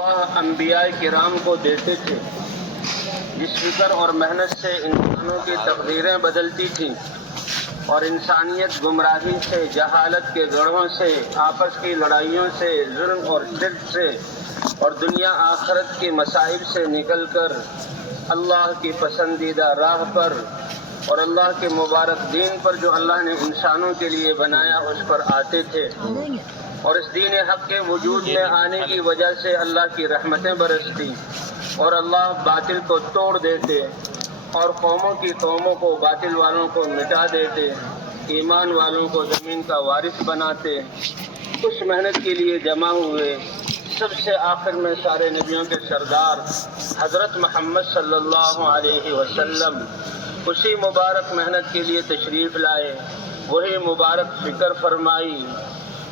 اللہ انبیاء کرام کو دیتے تھے جس فکر اور محنت سے انسانوں کی تقدیریں بدلتی تھیں اور انسانیت گمراہی سے، جہالت کے گڑھوں سے، آپس کی لڑائیوں سے، ظلم اور شرک سے اور دنیا آخرت کی مصائب سے نکل کر اللہ کی پسندیدہ راہ پر اور اللہ کے مبارک دین پر جو اللہ نے انسانوں کے لیے بنایا اس پر آتے تھے، اور اس دین حق کے وجود میں آنے کی وجہ سے اللہ کی رحمتیں برستی اور اللہ باطل کو توڑ دیتے اور قوموں کو باطل والوں کو مٹا دیتے، ایمان والوں کو زمین کا وارث بناتے۔ اس محنت کے لیے جمع ہوئے سب سے آخر میں سارے نبیوں کے سردار حضرت محمد صلی اللہ علیہ وسلم اسی مبارک محنت کے لیے تشریف لائے، وہی مبارک فکر فرمائی۔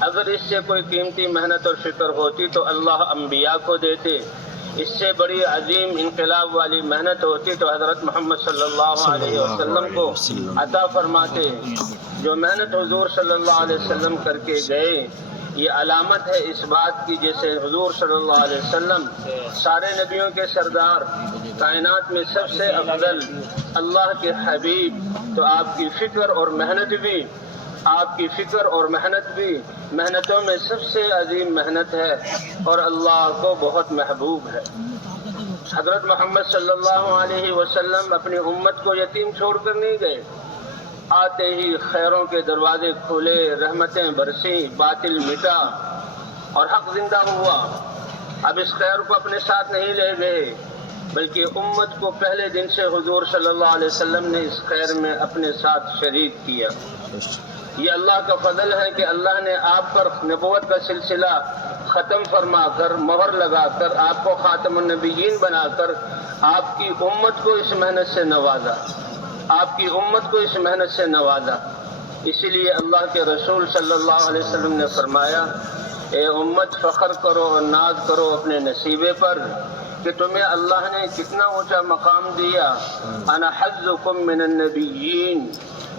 اگر اس سے کوئی قیمتی محنت اور فکر ہوتی تو اللہ انبیاء کو دیتے، اس سے بڑی عظیم انقلاب والی محنت ہوتی تو حضرت محمد صلی اللہ علیہ وسلم کو عطا فرماتے۔ جو محنت حضور صلی اللہ علیہ وسلم کر کے گئے، یہ علامت ہے اس بات کی جیسے حضور صلی اللہ علیہ وسلم سارے نبیوں کے سردار، کائنات میں سب سے افضل اللہ کے حبیب، تو آپ کی فکر اور محنت بھی محنتوں میں سب سے عظیم محنت ہے اور اللہ کو بہت محبوب ہے۔ حضرت محمد صلی اللہ علیہ وسلم اپنی امت کو یتیم چھوڑ کر نہیں گئے، آتے ہی خیروں کے دروازے کھولے، رحمتیں برسیں، باطل مٹا اور حق زندہ ہوا۔ اب اس خیر کو اپنے ساتھ نہیں لے گئے بلکہ امت کو پہلے دن سے حضور صلی اللہ علیہ وسلم نے اس خیر میں اپنے ساتھ شریک کیا۔ یہ اللہ کا فضل ہے کہ اللہ نے آپ پر نبوت کا سلسلہ ختم فرما کر، مہر لگا کر، آپ کو خاتم النبیین بنا کر آپ کی امت کو اس محنت سے نوازا۔ اسی لیے اللہ کے رسول صلی اللہ علیہ وسلم نے فرمایا، اے امت فخر کرو اور ناز کرو اپنے نصیبے پر کہ تمہیں اللہ نے کتنا اونچا مقام دیا۔ انا حظکم من النبیین،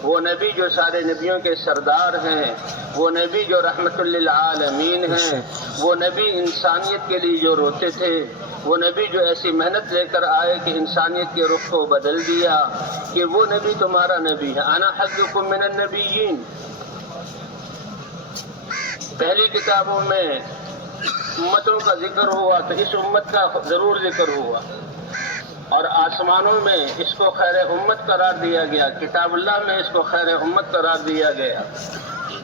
وہ نبی جو سارے نبیوں کے سردار ہیں، وہ نبی جو رحمت للعالمین ہیں، وہ نبی انسانیت کے لیے جو روتے تھے، وہ نبی جو ایسی محنت لے کر آئے کہ انسانیت کے رخ کو بدل دیا، کہ وہ نبی تمہارا نبی ہے۔ انا حظکم من النبیین۔ پہلی کتابوں میں امتوں کا ذکر ہوا تو اس امت کا ضرور ذکر ہوا، اور آسمانوں میں اس کو خیر امت قرار دیا گیا، کتاب اللہ میں اس کو خیر امت قرار دیا گیا۔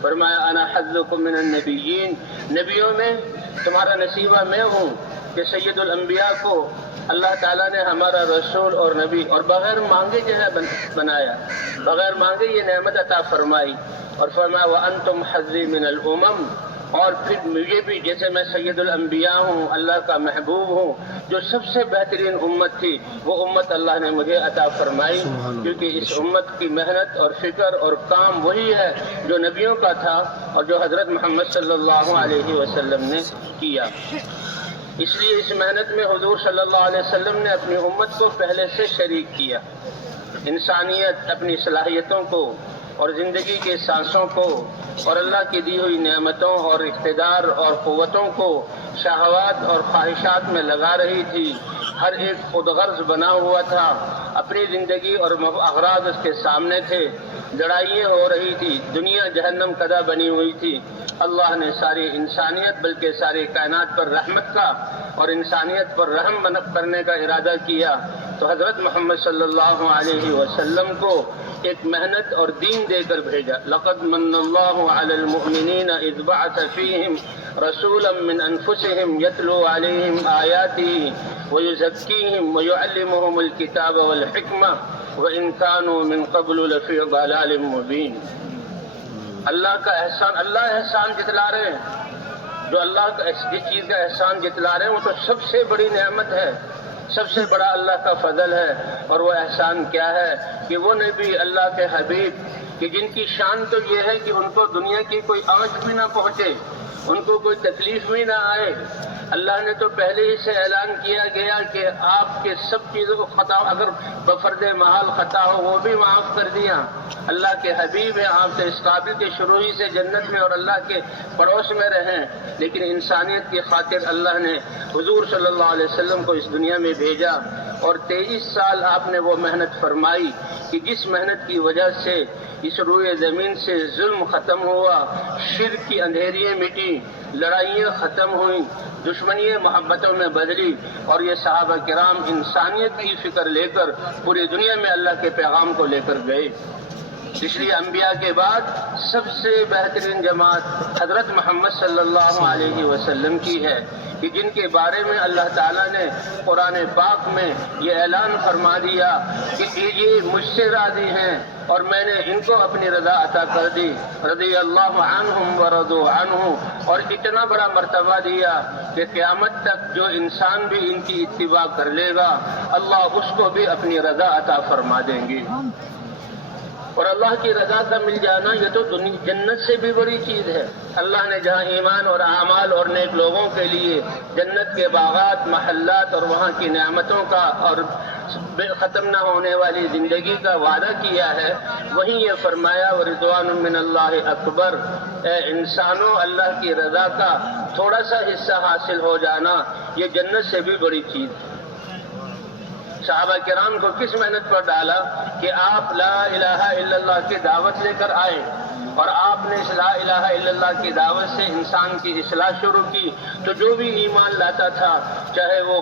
فرمایا انا حظکم من النبیین، نبیوں میں تمہارا نصیبہ میں ہوں کہ سید الانبیاء کو اللہ تعالیٰ نے ہمارا رسول اور نبی اور بغیر مانگے جو ہے بنایا، بغیر مانگے یہ نعمت عطا فرمائی، اور فرمایا وانتم حظی من الامم، اور پھر مجھے بھی جیسے میں سید الانبیاء ہوں، اللہ کا محبوب ہوں، جو سب سے بہترین امت تھی وہ امت اللہ نے مجھے عطا فرمائی، کیونکہ اس امت کی محنت اور فکر اور کام وہی ہے جو نبیوں کا تھا اور جو حضرت محمد صلی اللہ علیہ وسلم نے کیا۔ اس لیے اس محنت میں حضور صلی اللہ علیہ وسلم نے اپنی امت کو پہلے سے شریک کیا۔ انسانیت اپنی صلاحیتوں کو اور زندگی کے سانسوں کو اور اللہ کی دی ہوئی نعمتوں اور اقتدار اور قوتوں کو شہوات اور خواہشات میں لگا رہی تھی، ہر ایک خود غرض بنا ہوا تھا، اپنی زندگی اور اغراض اس کے سامنے تھے، لڑائیاں ہو رہی تھی، دنیا جہنم قدہ بنی ہوئی تھی۔ اللہ نے ساری انسانیت بلکہ ساری کائنات پر رحمت کا اور انسانیت پر رحم کرنے کا ارادہ کیا، تو حضرت محمد صلی اللہ علیہ وسلم کو ایک محنت اور دین دے کر بھیجا۔ لقد من اللہ علی المؤمنین اذ بعث فیہم رسولا من انفسہم یتلو علیہم آیاتہ ویزکیہم ویعلمہم الکتاب والحکمہ وان کانوا من قبل لفی ضلال مبین۔ اللہ کا احسان، اللہ احسان جتلا رہے ہیں، جو اللہ کا جس چیز کا احسان جتلا رہے ہیں وہ تو سب سے بڑی نعمت ہے، سب سے بڑا اللہ کا فضل ہے، اور وہ احسان کیا ہے کہ وہ نبی اللہ کے حبیب کہ جن کی شان تو یہ ہے کہ ان کو دنیا کی کوئی آنچ بھی نہ پہنچے، ان کو کوئی تکلیف بھی نہ آئے، اللہ نے تو پہلے ہی سے اعلان کیا گیا کہ آپ کے سب چیزوں کو خطا، اگر بفرد محال خطا ہو وہ بھی معاف کر دیا۔ اللہ کے حبیب ہیں، آپ سے اس قابل کے شروع ہی سے جنت میں اور اللہ کے پڑوس میں رہیں، لیکن انسانیت کی خاطر اللہ نے حضور صلی اللہ علیہ وسلم کو اس دنیا میں بھیجا، اور 23 سال آپ نے وہ محنت فرمائی کہ جس محنت کی وجہ سے اس روئے زمین سے ظلم ختم ہوا، شرک کی اندھیریاں مٹی، لڑائیاں ختم ہوئیں، دشمنیاں محبتوں میں بدلی، اور یہ صحابہ کرام انسانیت کی فکر لے کر پوری دنیا میں اللہ کے پیغام کو لے کر گئے۔ اس لیے انبیاء کے بعد سب سے بہترین جماعت حضرت محمد صلی اللہ علیہ وسلم کی ہے، کہ جن کے بارے میں اللہ تعالیٰ نے قرآن پاک میں یہ اعلان فرما دیا کہ یہ مجھ سے راضی ہیں اور میں نے ان کو اپنی رضا عطا کر دی، رضی اللہ عنہم ورضوا عنہ، اور اتنا بڑا مرتبہ دیا کہ قیامت تک جو انسان بھی ان کی اتباع کر لے گا اللہ اس کو بھی اپنی رضا عطا فرما دیں گے۔ اور اللہ کی رضا کا مل جانا یہ تو جنت سے بھی بڑی چیز ہے۔ اللہ نے جہاں ایمان اور اعمال اور نیک لوگوں کے لیے جنت کے باغات، محلات اور وہاں کی نعمتوں کا اور ختم نہ ہونے والی زندگی کا وعدہ کیا ہے، وہیں یہ فرمایا ورضوان من اللہ اکبر، اے انسانوں اللہ کی رضا کا تھوڑا سا حصہ حاصل ہو جانا یہ جنت سے بھی بڑی چیز ہے۔ صحابہ کرام کو کس محنت پر ڈالا کہ آپ لا الہ الا اللہ کی دعوت لے کر آئے، اور آپ نے اس لا الہ الا اللہ کی دعوت سے انسان کی اصلاح شروع کی، تو جو بھی ایمان لاتا تھا، چاہے وہ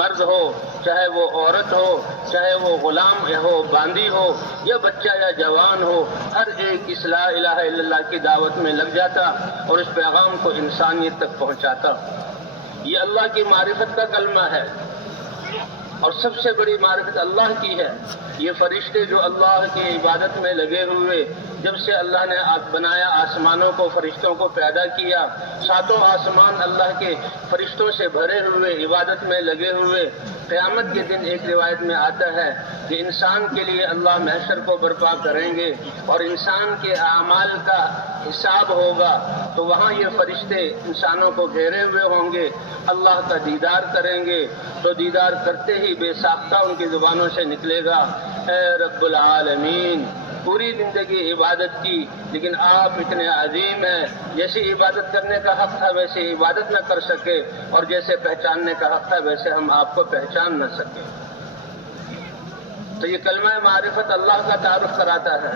مرد ہو، چاہے وہ عورت ہو، چاہے وہ غلام ہو، باندی ہو، یا بچہ یا جوان ہو، ہر ایک اس لا الہ الا اللہ کی دعوت میں لگ جاتا اور اس پیغام کو انسانیت تک پہنچاتا۔ یہ اللہ کی معرفت کا کلمہ ہے، اور سب سے بڑی معرفت اللہ کی ہے۔ یہ فرشتے جو اللہ کی عبادت میں لگے ہوئے، جب سے اللہ نے بنایا آسمانوں کو، فرشتوں کو پیدا کیا، ساتوں آسمان اللہ کے فرشتوں سے بھرے ہوئے عبادت میں لگے ہوئے، قیامت کے دن ایک روایت میں آتا ہے کہ انسان کے لیے اللہ محشر کو برپا کریں گے اور انسان کے اعمال کا حساب ہوگا، تو وہاں یہ فرشتے انسانوں کو گھیرے ہوئے ہوں گے، اللہ کا دیدار کریں گے، تو دیدار کرتے ہی بے ساختہ ان کی زبانوں سے نکلے گا، اے رب العالمین، پوری زندگی عبادت کی لیکن آپ اتنے عظیم ہیں، جیسی عبادت کرنے کا حق تھا ویسے عبادت نہ کر سکے، اور جیسے پہچاننے کا حق تھا ویسے ہم آپ کو پہچان نہ سکے۔ تو یہ کلمہ معرفت اللہ کا تعارف کراتا ہے،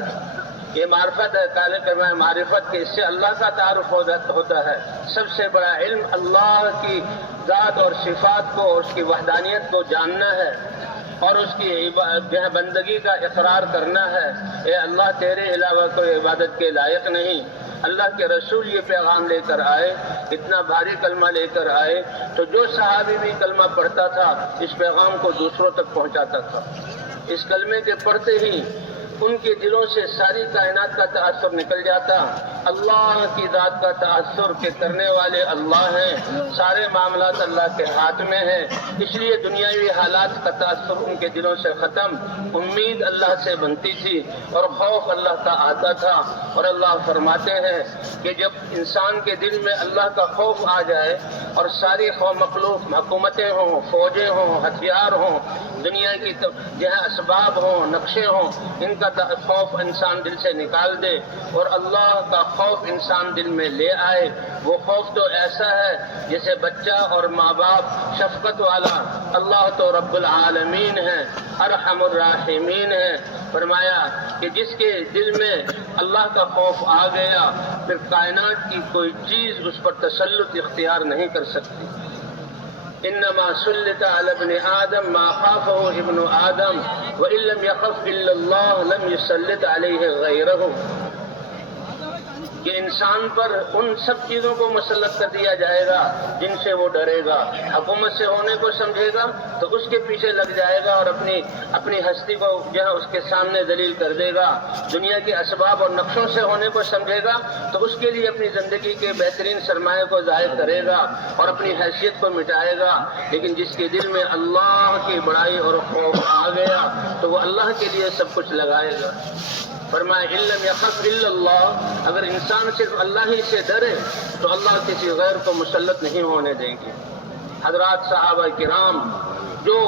یہ معرفت ہے، کلمہ معرفت کے اس سے اللہ کا تعارف ہوتا ہے۔ سب سے بڑا علم اللہ کی ذات اور صفات کو اور اس کی وحدانیت کو جاننا ہے، اور اس کی بندگی کا اقرار کرنا ہے، اے اللہ تیرے علاوہ کوئی عبادت کے لائق نہیں۔ اللہ کے رسول یہ پیغام لے کر آئے، اتنا بھاری کلمہ لے کر آئے، تو جو صحابی بھی کلمہ پڑھتا تھا اس پیغام کو دوسروں تک پہنچاتا تھا۔ اس کلمے کے پڑھتے ہی ان کے دلوں سے ساری کائنات کا تاثر نکل جاتا، اللہ کی ذات کا تاثر کے کرنے والے اللہ ہیں، سارے معاملات اللہ کے ہاتھ میں ہیں، اس لیے دنیاوی حالات کا تاثر ان کے دلوں سے ختم، امید اللہ سے بنتی تھی اور خوف اللہ کا آتا تھا۔ اور اللہ فرماتے ہیں کہ جب انسان کے دل میں اللہ کا خوف آ جائے اور ساری مخلوق حکومتیں ہوں، فوجیں ہوں، ہتھیار ہوں، دنیا کی جہاں اسباب ہوں، نقشے ہوں، ان کا خوف انسان دل سے نکال دے اور اللہ کا خوف انسان دل میں لے آئے، وہ خوف تو ایسا ہے جیسے بچہ اور ماں باپ، شفقت والا۔ اللہ تو رب العالمین ہے، ارحم الراحمین ہے۔ فرمایا کہ جس کے دل میں اللہ کا خوف آ گیا پھر کائنات کی کوئی چیز اس پر تسلط اختیار نہیں کر سکتی۔ انما سلط علی ابن آدم ما خافه ابن آدم وان لم يخف الا الله لم يسلط علیہ غیرہ، کہ انسان پر ان سب چیزوں کو مسلط کر دیا جائے گا جن سے وہ ڈرے گا، حکومت سے ہونے کو سمجھے گا تو اس کے پیچھے لگ جائے گا اور اپنی ہستی کو جہاں اس کے سامنے ذلیل کر دے گا، دنیا کے اسباب اور نقشوں سے ہونے کو سمجھے گا تو اس کے لیے اپنی زندگی کے بہترین سرمایہ کو ظاہر کرے گا اور اپنی حیثیت کو مٹائے گا، لیکن جس کے دل میں اللہ کی بڑائی اور خوف آ گیا تو وہ اللہ کے لیے سب کچھ لگائے گا۔ فرمایا ان لم یخف الا اللہ، اگر انسان صرف اللہ ہی سے ڈرے تو اللہ کسی غیر کو مسلط نہیں ہونے دیں گے۔ حضرات صحابہ کرام جو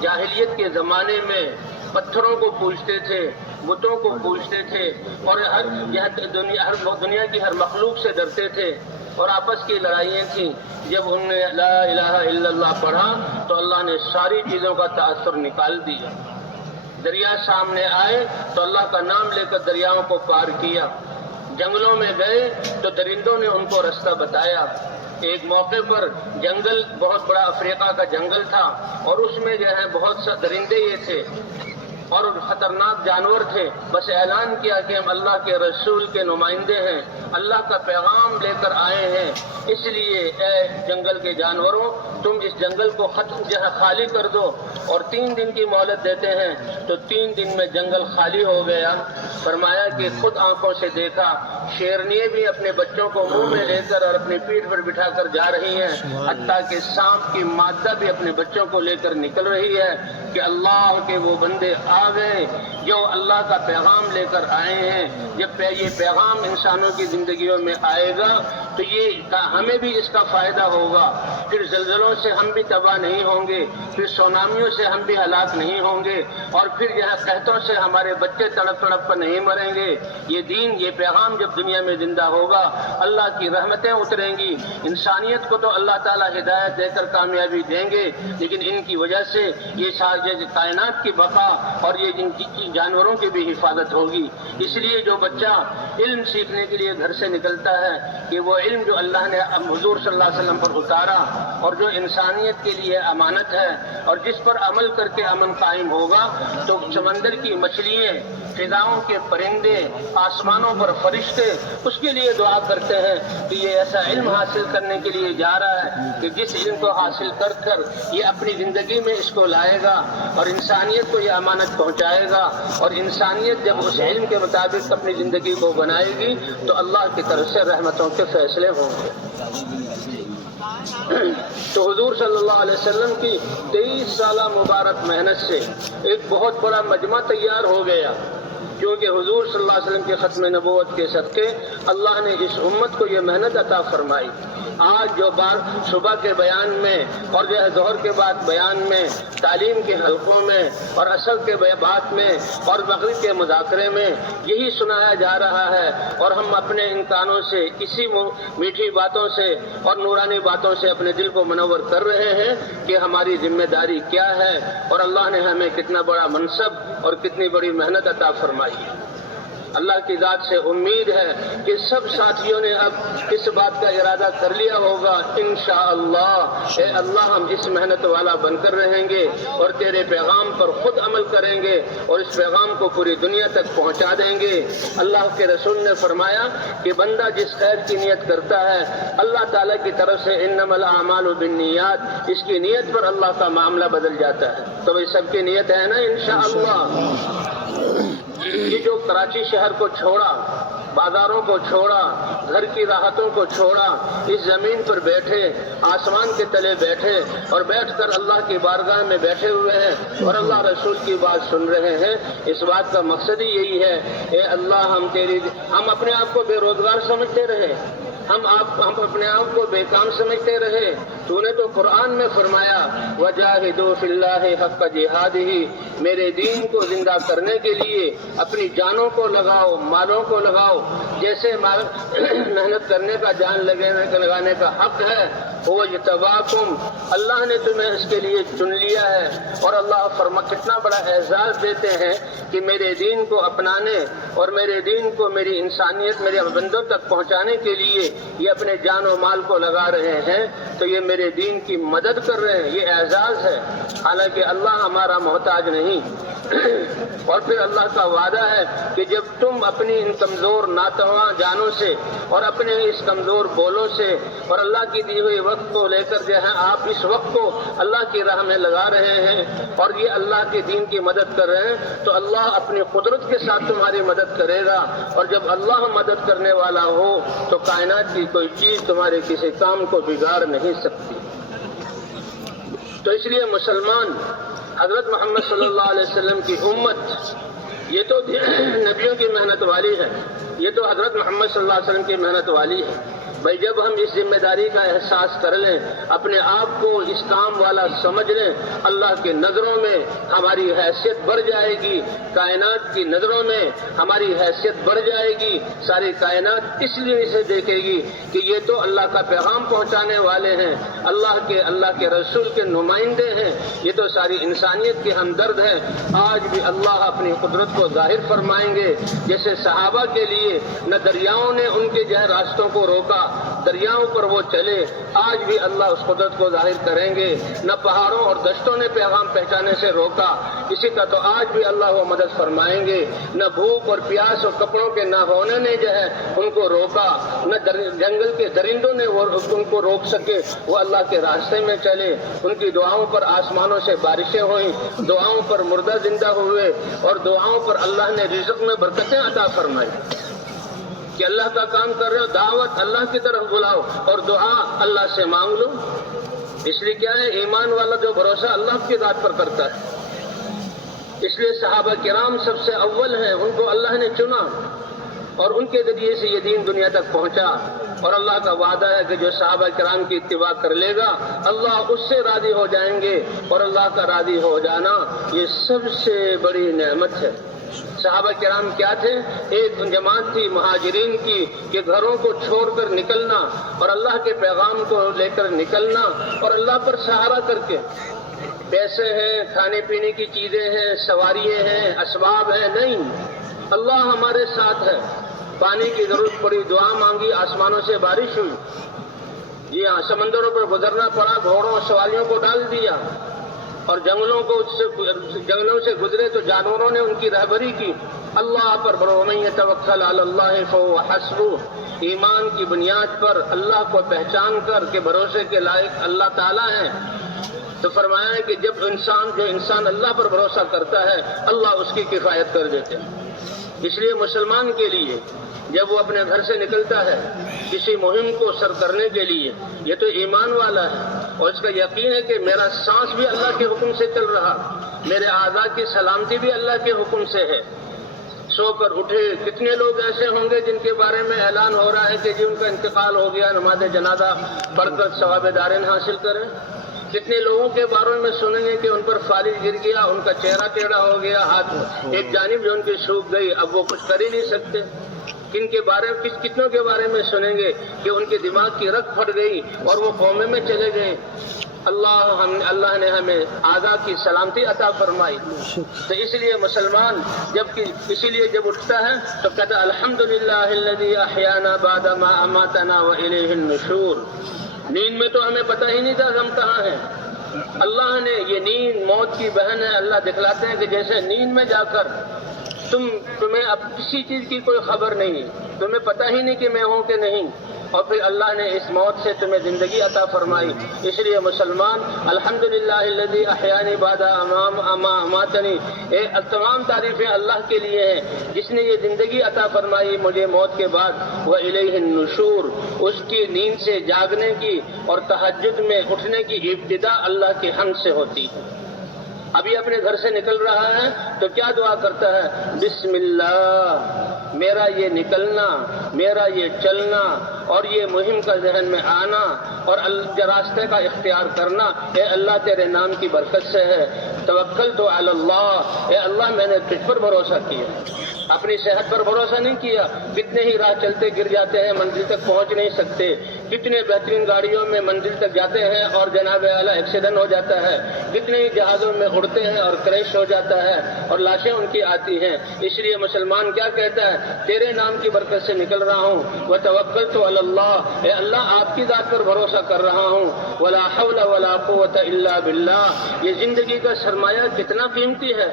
جاہلیت کے زمانے میں پتھروں کو پوجتے تھے، بتوں کو پوجتے تھے، اور دنیا کی ہر مخلوق سے ڈرتے تھے، اور آپس کی لڑائیاں تھیں، جب انہوں نے لا الہ الا اللہ پڑھا تو اللہ نے ساری چیزوں کا تاثر نکال دیا۔ دریا سامنے آئے تو اللہ کا نام لے کر دریاؤں کو پار کیا، جنگلوں میں گئے تو درندوں نے ان کو رستہ بتایا۔ ایک موقع پر جنگل بہت بڑا افریقہ کا جنگل تھا، اور اس میں جو ہے بہت سے درندے یہ تھے اور خطرناک جانور تھے، بس اعلان کیا کہ ہم اللہ کے رسول کے نمائندے ہیں، اللہ کا پیغام لے کر آئے ہیں، اس لیے اے جنگل کے جانوروں تم اس جنگل کو خالی کر دو، اور 3 دن کی مہلت دیتے ہیں۔ تو 3 دن میں جنگل خالی ہو گیا۔ فرمایا کہ خود آنکھوں سے دیکھا شیرنیاں بھی اپنے بچوں کو منہ میں لے کر اور اپنی پیٹھ پر بٹھا کر جا رہی ہیں، حتیٰ کہ سانپ کی مادہ بھی اپنے بچوں کو لے کر نکل رہی ہے کہ اللہ کے وہ بندے آ گئے جو اللہ کا پیغام لے کر آئے ہیں۔ جب یہ پیغام انسانوں کی زندگیوں میں آئے گا تو یہ ہمیں بھی اس کا فائدہ ہوگا، پھر زلزلوں سے ہم بھی تباہ نہیں ہوں گے، پھر سونامیوں سے ہم بھی ہلاک نہیں ہوں گے، اور پھر یہاں قحطوں سے ہمارے بچے تڑپ تڑپ کر نہیں مریں گے۔ یہ دین، یہ پیغام جب دنیا میں زندہ ہوگا اللہ کی رحمتیں اتریں گی۔ انسانیت کو تو اللہ تعالیٰ ہدایت دے کر کامیابی دیں گے، لیکن ان کی وجہ سے یہ کائنات کی بقا اور یہ جانوروں کی بھی حفاظت ہوگی۔ اس لیے جو بچہ علم سیکھنے کے لیے گھر سے نکلتا ہے کہ وہ علم جو اللہ نے حضور صلی اللہ علیہ وسلم پر اتارا اور جو انسانیت کے لیے امانت ہے اور جس پر عمل کر کے امن قائم ہوگا، تو سمندر کی مچھلیاں، فضاؤں کے پرندے، آسمانوں پر فرشتے اس کے لیے دعا کرتے ہیں کہ یہ ایسا علم حاصل کرنے کے لیے جا رہا ہے کہ جس علم کو حاصل کر کر یہ اپنی زندگی میں اس کو لائے گا اور انسانیت کو یہ امانت پہنچائے گا، اور انسانیت جب اس علم کے مطابق اپنی زندگی کو بنائے گی تو اللہ کی طرف سے رحمتوں کے فیصلے ہوں گے۔ تو حضور صلی اللہ علیہ وسلم کی 23 سالہ مبارک محنت سے ایک بہت بڑا مجمع تیار ہو گیا، کیونکہ حضور صلی اللہ علیہ وسلم کے ختم نبوت کے صدقے اللہ نے اس امت کو یہ محنت عطا فرمائی۔ آج جو بات صبح کے بیان میں اور جو ہے ظہر کے بعد بیان میں، تعلیم کے حلقوں میں اور عصر کے بات میں اور مغرب کے مذاکرے میں یہی سنایا جا رہا ہے، اور ہم اپنے ان کانوں سے اسی میٹھی باتوں سے اور نورانی باتوں سے اپنے دل کو منور کر رہے ہیں کہ ہماری ذمہ داری کیا ہے اور اللہ نے ہمیں کتنا بڑا منصب اور کتنی بڑی محنت عطا فرمائی ہے۔ اللہ کی ذات سے امید ہے کہ سب ساتھیوں نے اب اس بات کا ارادہ کر لیا ہوگا انشاءاللہ، اے اللہ ہم اس محنت والا بن کر رہیں گے اور تیرے پیغام پر خود عمل کریں گے اور اس پیغام کو پوری دنیا تک پہنچا دیں گے۔ اللہ کے رسول نے فرمایا کہ بندہ جس خیر کی نیت کرتا ہے اللہ تعالیٰ کی طرف سے انما الاعمال بالنیات، اس کی نیت پر اللہ کا معاملہ بدل جاتا ہے۔ تو یہ سب کی نیت ہے نا انشاءاللہ۔ یہ جو کراچی شہر کو چھوڑا، بازاروں کو چھوڑا، گھر کی راحتوں کو چھوڑا، اس زمین پر بیٹھے، آسمان کے تلے بیٹھے اور بیٹھ کر اللہ کی بارگاہ میں بیٹھے ہوئے ہیں اور اللہ رسول کی بات سن رہے ہیں، اس بات کا مقصد ہی یہی ہے، اے اللہ ہم اپنے آپ کو بے روزگار سمجھتے رہے، ہم اپنے آپ کو بے کام سمجھتے رہے۔ تو نے تو قرآن میں فرمایا وجاہدوا فی اللہ حق جہادہ، میرے دین کو زندہ کرنے کے لیے اپنی جانوں کو لگاؤ، مالوں کو لگاؤ، جیسے محنت کرنے کا جان لگانے کا حق ہے۔ وہ اجتباکم، اللہ نے تمہیں اس کے لیے چن لیا ہے، اور اللہ کتنا بڑا اعزاز دیتے ہیں کہ میرے دین کو اپنانے اور میرے دین کو، میری انسانیت، میرے بندوں تک پہنچانے کے لیے یہ اپنے جان و مال کو لگا رہے ہیں، تو یہ میرے دین کی مدد کر رہے ہیں، یہ اعزاز ہے، حالانکہ اللہ ہمارا محتاج نہیں۔ اور پھر اللہ کا وعدہ ہے کہ جب تم اپنی ان کمزور ناتواں جانوں سے اور اپنے اس کمزور بولوں سے اور اللہ کی دی ہوئی وقت کو لے کر جو ہے آپ اس وقت کو اللہ کی راہ میں لگا رہے ہیں اور یہ اللہ کے دین کی مدد کر رہے ہیں، تو اللہ اپنی قدرت کے ساتھ تمہاری مدد کرے گا، اور جب اللہ مدد کرنے والا ہو تو کائنات کی کوئی چیز تمہارے کسی کام کو بگاڑ نہیں سکتی۔ تو اس لیے مسلمان، حضرت محمد صلی اللہ علیہ وسلم کی امت، یہ تو نبیوں کی محنت والی ہے، یہ تو حضرت محمد صلی اللہ علیہ وسلم کی محنت والی ہے، بھائی جب ہم اس ذمہ داری کا احساس کر لیں، اپنے آپ کو اس کام والا سمجھ لیں، اللہ کے نظروں میں ہماری حیثیت بڑھ جائے گی، کائنات کی نظروں میں ہماری حیثیت بڑھ جائے گی۔ ساری کائنات اس لیے اسے دیکھے گی کہ یہ تو اللہ کا پیغام پہنچانے والے ہیں، اللہ کے رسول کے نمائندے ہیں، یہ تو ساری انسانیت کے ہمدرد ہیں۔ آج بھی اللہ اپنی قدرت کو ظاہر فرمائیں گے، جیسے صحابہ کے لیے نہ دریاؤں نے ان کے راستوں کو روکا، دریاؤں پر وہ چلے، آج بھی اللہ اس قدرت کو ظاہر کریں گے۔ نہ پہاڑوں اور دشتوں نے پیغام پہنچانے سے روکا، اسی کا تو آج بھی اللہ وہ مدد فرمائیں گے۔ نہ بھوک اور پیاس اور کپڑوں کے نہ ہونے نے ان کو روکا، نہ جنگل کے درندوں نے ان کو روک سکے، وہ اللہ کے راستے میں چلے۔ ان کی دعاؤں پر آسمانوں سے بارشیں ہوئیں، دعاؤں پر مردہ زندہ ہوئے، اور دعاؤں پر اللہ نے رزق میں برکتیں عطا فرمائی کہ اللہ کا کام کر رہے ہو، دعوت اللہ کی طرف بلاؤ اور دعا اللہ سے مانگ لو۔ اس لیے کیا ہے، ایمان والا جو بھروسہ اللہ کی ذات پر کرتا ہے، اس لیے صحابہ کرام سب سے اول ہیں، ان کو اللہ نے چنا اور ان کے ذریعے سے یہ دین دنیا تک پہنچا۔ اور اللہ کا وعدہ ہے کہ جو صحابہ کرام کی اتباع کر لے گا، اللہ اس سے راضی ہو جائیں گے، اور اللہ کا راضی ہو جانا یہ سب سے بڑی نعمت ہے۔ صحابہ کرام کیا تھے؟ ایک جماعت تھی مہاجرین کی کہ گھروں کو چھوڑ کر نکلنا اور اللہ کے پیغام کو لے کر نکلنا، اور اللہ پر سہارا کر کے، پیسے ہیں، کھانے پینے کی چیزیں ہیں، سواریاں ہیں، اسباب ہیں، نہیں، اللہ ہمارے ساتھ ہے۔ پانی کی ضرورت پڑی، دعا مانگی، آسمانوں سے بارش ہوئی، جی ہاں، سمندروں پر گزرنا پڑا، گھوڑوں اور سواریوں کو ڈال دیا، اور جنگلوں سے گزرے تو جانوروں نے ان کی رہبری کی۔ اللہ پر وَمَن يَتَوَكَّلْ عَلَى اللَّهِ فَهُوَ حَسْبُهُ، ایمان کی بنیاد پر اللہ کو پہچان کر کے بھروسے کے لائق اللہ تعالیٰ ہیں۔ تو فرمایا ہے کہ جو انسان اللہ پر بھروسہ کرتا ہے، اللہ اس کی کفایت کر دیتے ہیں۔ اس لیے مسلمان کے لیے جب وہ اپنے گھر سے نکلتا ہے کسی مہم کو سر کرنے کے لیے، یہ تو ایمان والا ہے اور اس کا یقین ہے کہ میرا سانس بھی اللہ کے حکم سے چل رہا، میرے اعضاء کی سلامتی بھی اللہ کے حکم سے ہے۔ سو کر اٹھے، کتنے لوگ ایسے ہوں گے جن کے بارے میں اعلان ہو رہا ہے کہ جن کا انتقال ہو گیا، نماز جنازہ پڑھ کر ثواب دارین حاصل کریں۔ کتنے لوگوں کے بارے میں سنیں گے کہ ان پر فالج گر گیا، ان کا چہرہ ٹیڑھا ہو گیا، ہاتھ ایک جانب جو ان کی سوکھ گئی، اب وہ کچھ کر ہی نہیں سکتے۔ کتنوں کے بارے میں سنیں گے کہ ان کے دماغ کی رگ پھٹ گئی اور وہ قومے میں چلے گئے۔ اللہ نے ہمیں اعضاء کی سلامتی عطا فرمائی۔ تو اس لیے مسلمان جب اٹھتا ہے تو کہتا ہے الحمدللہ الذی احیانا بعد ما اماتنا والیہ النشور۔ نیند میں تو ہمیں پتہ ہی نہیں تھا ہم کہاں ہیں، اللہ نے یہ نیند موت کی بہن ہے۔ اللہ دکھلاتے ہیں کہ جیسے نیند میں جا کر تمہیں اب کسی چیز کی کوئی خبر نہیں، تمہیں پتہ ہی نہیں کہ میں ہوں کہ نہیں، اور پھر اللہ نے اس موت سے تمہیں زندگی عطا فرمائی۔ اس لیے مسلمان الحمدللہ الذی احیانی بعد ما اماتنی، تمام تعریفیں اللہ کے لیے ہیں جس نے یہ زندگی عطا فرمائی مجھے موت کے بعد۔ وإلیہ النشور، اس کی نیند سے جاگنے کی اور تہجد میں اٹھنے کی ابتدا اللہ کی حمد سے ہوتی ہے۔ ابھی اپنے گھر سے نکل رہا ہے تو کیا دعا کرتا ہے؟ بسم اللہ، میرا یہ نکلنا، میرا یہ چلنا اور یہ مہم کا ذہن میں آنا اور راستے کا اختیار کرنا اے اللہ تیرے نام کی برکت سے ہے۔ توکلت علی اللہ، اے اللہ میں نے تجھ پر بھروسہ کیا، اپنی صحت پر بھروسہ نہیں کیا۔ کتنے ہی راہ چلتے گر جاتے ہیں، منزل تک پہنچ نہیں سکتے، کتنے بہترین گاڑیوں میں منزل تک جاتے ہیں اور جناب اعلیٰ ایکسیڈنٹ ہو جاتا ہے، کتنے ہی جہازوں میں اڑتے ہیں اور کریش ہو جاتا ہے اور لاشیں ان کی آتی ہیں۔ اس لیے مسلمان کیا کہتا ہے؟ تیرے نام کی برکت سے نکل رہا ہوں، وتوکلت علی اللہ، اے اللہ آپ کی ذات پر بھروسہ کر رہا ہوں۔ ولا حول ولا قوت الا باللہ، یہ زندگی کا سرمایہ کتنا قیمتی ہے۔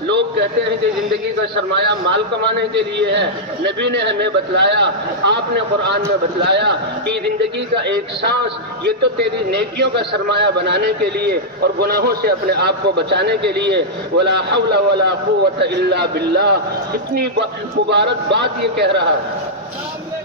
لوگ کہتے ہیں کہ زندگی کا سرمایہ مال کمانے کے لیے ہے، نبی نے ہمیں بتلایا، آپ نے قرآن میں بتلایا کہ زندگی کا ایک سانس یہ تو تیری نیکیوں کا سرمایہ بنانے کے لیے اور گناہوں سے اپنے آپ کو بچانے کے لیے۔ ولا حول ولا قوت الا باللہ، کتنی مبارک بات یہ کہہ رہا ہے۔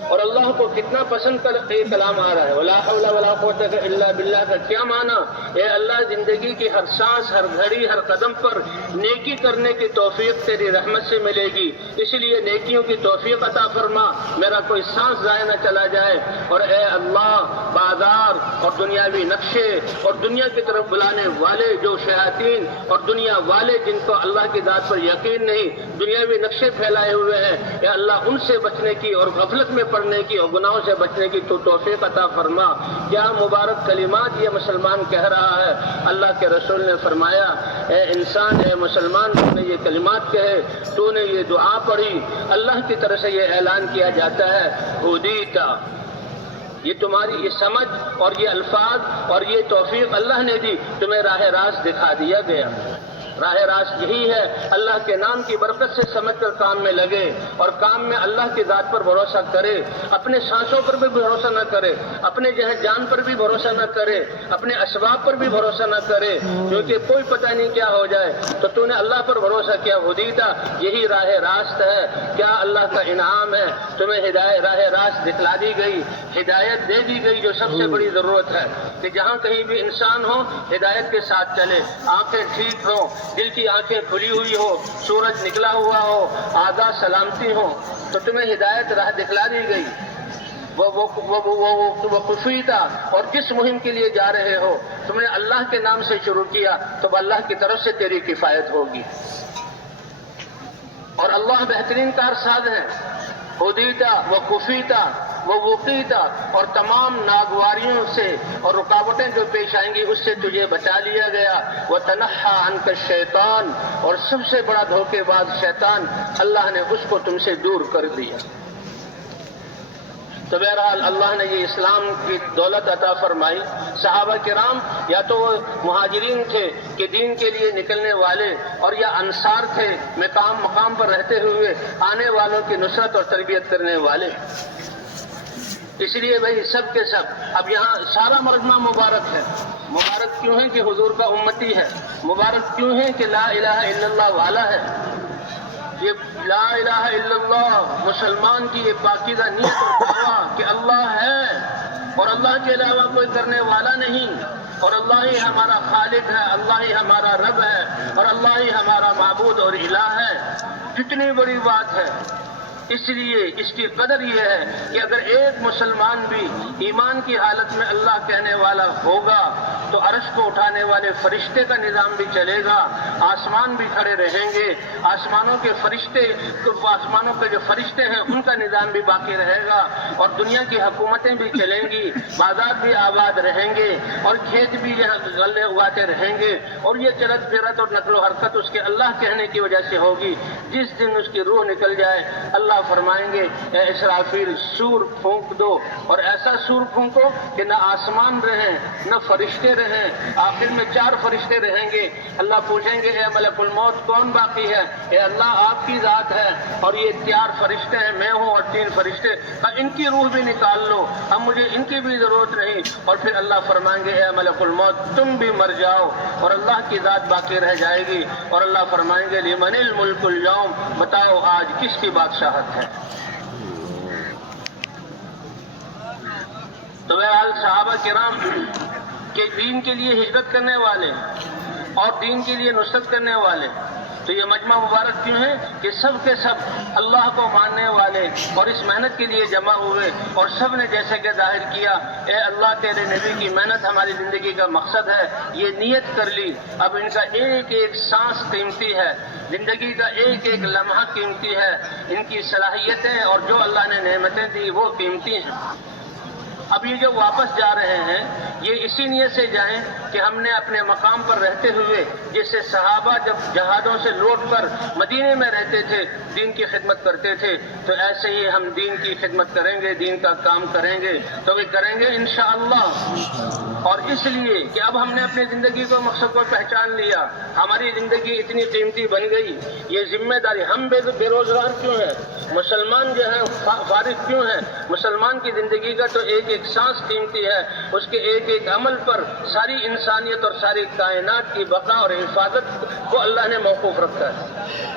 اور اللہ کو کتنا پسند کر یہ کلام آ رہا ہے، ولا حول ولا قوت الا باللہ کا کیا معنی؟ اے اللہ زندگی کی ہر سانس، ہر گھڑی، ہر قدم پر نیکی کرنے کی توفیق تیری رحمت سے ملے گی، اس لیے نیکیوں کی توفیق عطا فرما، میرا کوئی سانس ضائع نہ چلا جائے۔ اور اے اللہ بازار اور دنیاوی نقشے اور دنیا کی طرف بلانے والے جو شیاطین اور دنیا والے جن کو اللہ کی ذات پر یقین نہیں، دنیاوی نقشے پھیلائے ہوئے ہیں، اے اللہ ان سے بچنے کی اور غفلت میں پڑنے کی اور گناہوں سے بچنے کی تو توفیق عطا فرما۔ کیا مبارک کلمات یہ مسلمان کہہ رہا ہے۔ اللہ کے رسول نے فرمایا، اے انسان، اے مسلمان، تو نے یہ کلمات کہے، تو نے یہ دعا پڑھی، اللہ کی طرف سے یہ اعلان کیا جاتا ہے، ہدیتا، یہ تمہاری یہ سمجھ اور یہ الفاظ اور یہ توفیق اللہ نے دی، تمہیں راہ راست دکھا دیا گیا۔ راہ راست یہی ہے، اللہ کے نام کی برکت سے سمجھ کر کام میں لگے اور کام میں اللہ کی ذات پر بھروسہ کرے، اپنے سانسوں پر بھی بھروسہ نہ کرے، اپنے جان پر بھی بھروسہ نہ کرے، اپنے اسباب پر بھی بھروسہ نہ کرے، کیونکہ کوئی پتہ نہیں کیا ہو جائے، تو تو نے اللہ پر بھروسہ کیا، ہدیتا، یہی راہ راست ہے۔ کیا اللہ کا انعام ہے، تمہیں ہدایت راہ راست دکھلا دی گئی، ہدایت دے دی گئی، جو سب سے بڑی ضرورت ہے کہ جہاں کہیں بھی انسان ہو ہدایت کے ساتھ چلے، آنکھیں ٹھیک ہوں، دل کی آنکھیں کھلی ہوئی ہو، سورج نکلا ہوا ہو، اعضاء سلامتی ہو، تو تمہیں ہدایت راہ دکھلا دی گئی۔ وہ خوشی تھا، اور جس مہم کے لیے جا رہے ہو تم نے اللہ کے نام سے شروع کیا تو اللہ کی طرف سے تیری کفایت ہوگی، اور اللہ بہترین کارساز ہے۔ ہدیتا و کفیتا و وقیتا، اور تمام ناگواریوں سے اور رکاوٹیں جو پیش آئیں گی اس سے تجھے بچا لیا گیا۔ وتنحى عنك الشیطان، اور سب سے بڑا دھوکے باز شیطان، اللہ نے اس کو تم سے دور کر دیا۔ تو بہرحال اللہ نے یہ اسلام کی دولت عطا فرمائی۔ صحابہ کرام یا تو وہ مہاجرین تھے کہ دین کے لیے نکلنے والے، اور یا انصار تھے مقام پر رہتے ہوئے آنے والوں کی نصرت اور تربیت کرنے والے۔ اس لیے بھائی سب کے سب اب یہاں سارا مجمع مبارک ہے۔ مبارک کیوں ہے کہ حضور کا امتی ہے، مبارک کیوں ہے کہ لا الہ الا اللہ والا ہے۔ یہ لا الہ الا اللہ مسلمان کی یہ پاکیزہ نیت اور دعویٰ کہ اللہ ہے اور اللہ کے علاوہ کوئی کرنے والا نہیں، اور اللہ ہی ہمارا خالق ہے، اللہ ہی ہمارا رب ہے، اور اللہ ہی ہمارا معبود اور الہ ہے، کتنی بڑی بات ہے۔ اس لیے اس کی قدر یہ ہے کہ اگر ایک مسلمان بھی ایمان کی حالت میں اللہ کہنے والا ہوگا تو عرش کو اٹھانے والے فرشتے کا نظام بھی چلے گا، آسمان بھی کھڑے رہیں گے، آسمانوں کے جو فرشتے ہیں ان کا نظام بھی باقی رہے گا، اور دنیا کی حکومتیں بھی چلیں گی، بازار بھی آباد رہیں گے، اور کھیت بھی یہاں غلے اگاتے رہیں گے، اور یہ چلت پھرت اور نقل و حرکت اس کے اللہ کہنے کی وجہ سے ہوگی۔ جس دن اس کی روح نکل جائے اللہ فرمائیں گے، اے اسرافیل سور پھونک دو، اور ایسا سور پھونکو کہ نہ آسمان رہیں نہ فرشتے رہیں، آخر میں 4 فرشتے رہیں گے۔ اللہ پوچھیں گے، اے ملک الموت کون باقی ہے؟ اے اللہ آپ کی ذات ہے، اور یہ 4 فرشتے ہیں، میں ہوں اور 3 فرشتے، ان کی روح بھی نکال لو، اب مجھے ان کی بھی ضرورت نہیں۔ اور پھر اللہ فرمائیں گے، اے ملک الموت تم بھی مر جاؤ، اور اللہ کی ذات باقی رہ جائے گی، اور اللہ فرمائیں گے، لمن الملک اليوم، بتاؤ آج کس کی بادشاہت ہے۔ تو بہرحال صحابہ کرام کے دین کے لیے ہجرت کرنے والے اور دین کے لیے نصرت کرنے والے، تو یہ مجمع مبارک کیوں ہے کہ سب کے سب اللہ کو ماننے والے اور اس محنت کے لیے جمع ہوئے، اور سب نے جیسے کہ ظاہر کیا، اے اللہ تیرے نبی کی محنت ہماری زندگی کا مقصد ہے، یہ نیت کر لی، اب ان کا ایک ایک سانس قیمتی ہے، زندگی کا ایک ایک لمحہ قیمتی ہے، ان کی صلاحیتیں اور جو اللہ نے نعمتیں دی وہ قیمتی ہیں۔ اب یہ جو واپس جا رہے ہیں یہ اسی نیت سے جائیں کہ ہم نے اپنے مقام پر رہتے ہوئے، جیسے صحابہ جب جہادوں سے لوٹ کر مدینے میں رہتے تھے دین کی خدمت کرتے تھے، تو ایسے ہی ہم دین کی خدمت کریں گے، دین کا کام کریں گے، تو وہ کریں گے انشاءاللہ۔ اور اس لیے کہ اب ہم نے اپنی زندگی کو مقصد کو پہچان لیا، ہماری زندگی اتنی قیمتی بن گئی، یہ ذمہ داری، ہم بے روزگار کیوں ہیں، مسلمان جو ہیں فارغ کیوں ہیں، مسلمان کی زندگی کا تو ایک ایک سانس قیمتی ہے، اس کے ایک ایک عمل پر ساری انسانیت اور ساری کائنات کی بقا اور حفاظت کو اللہ نے موقوف رکھا ہے۔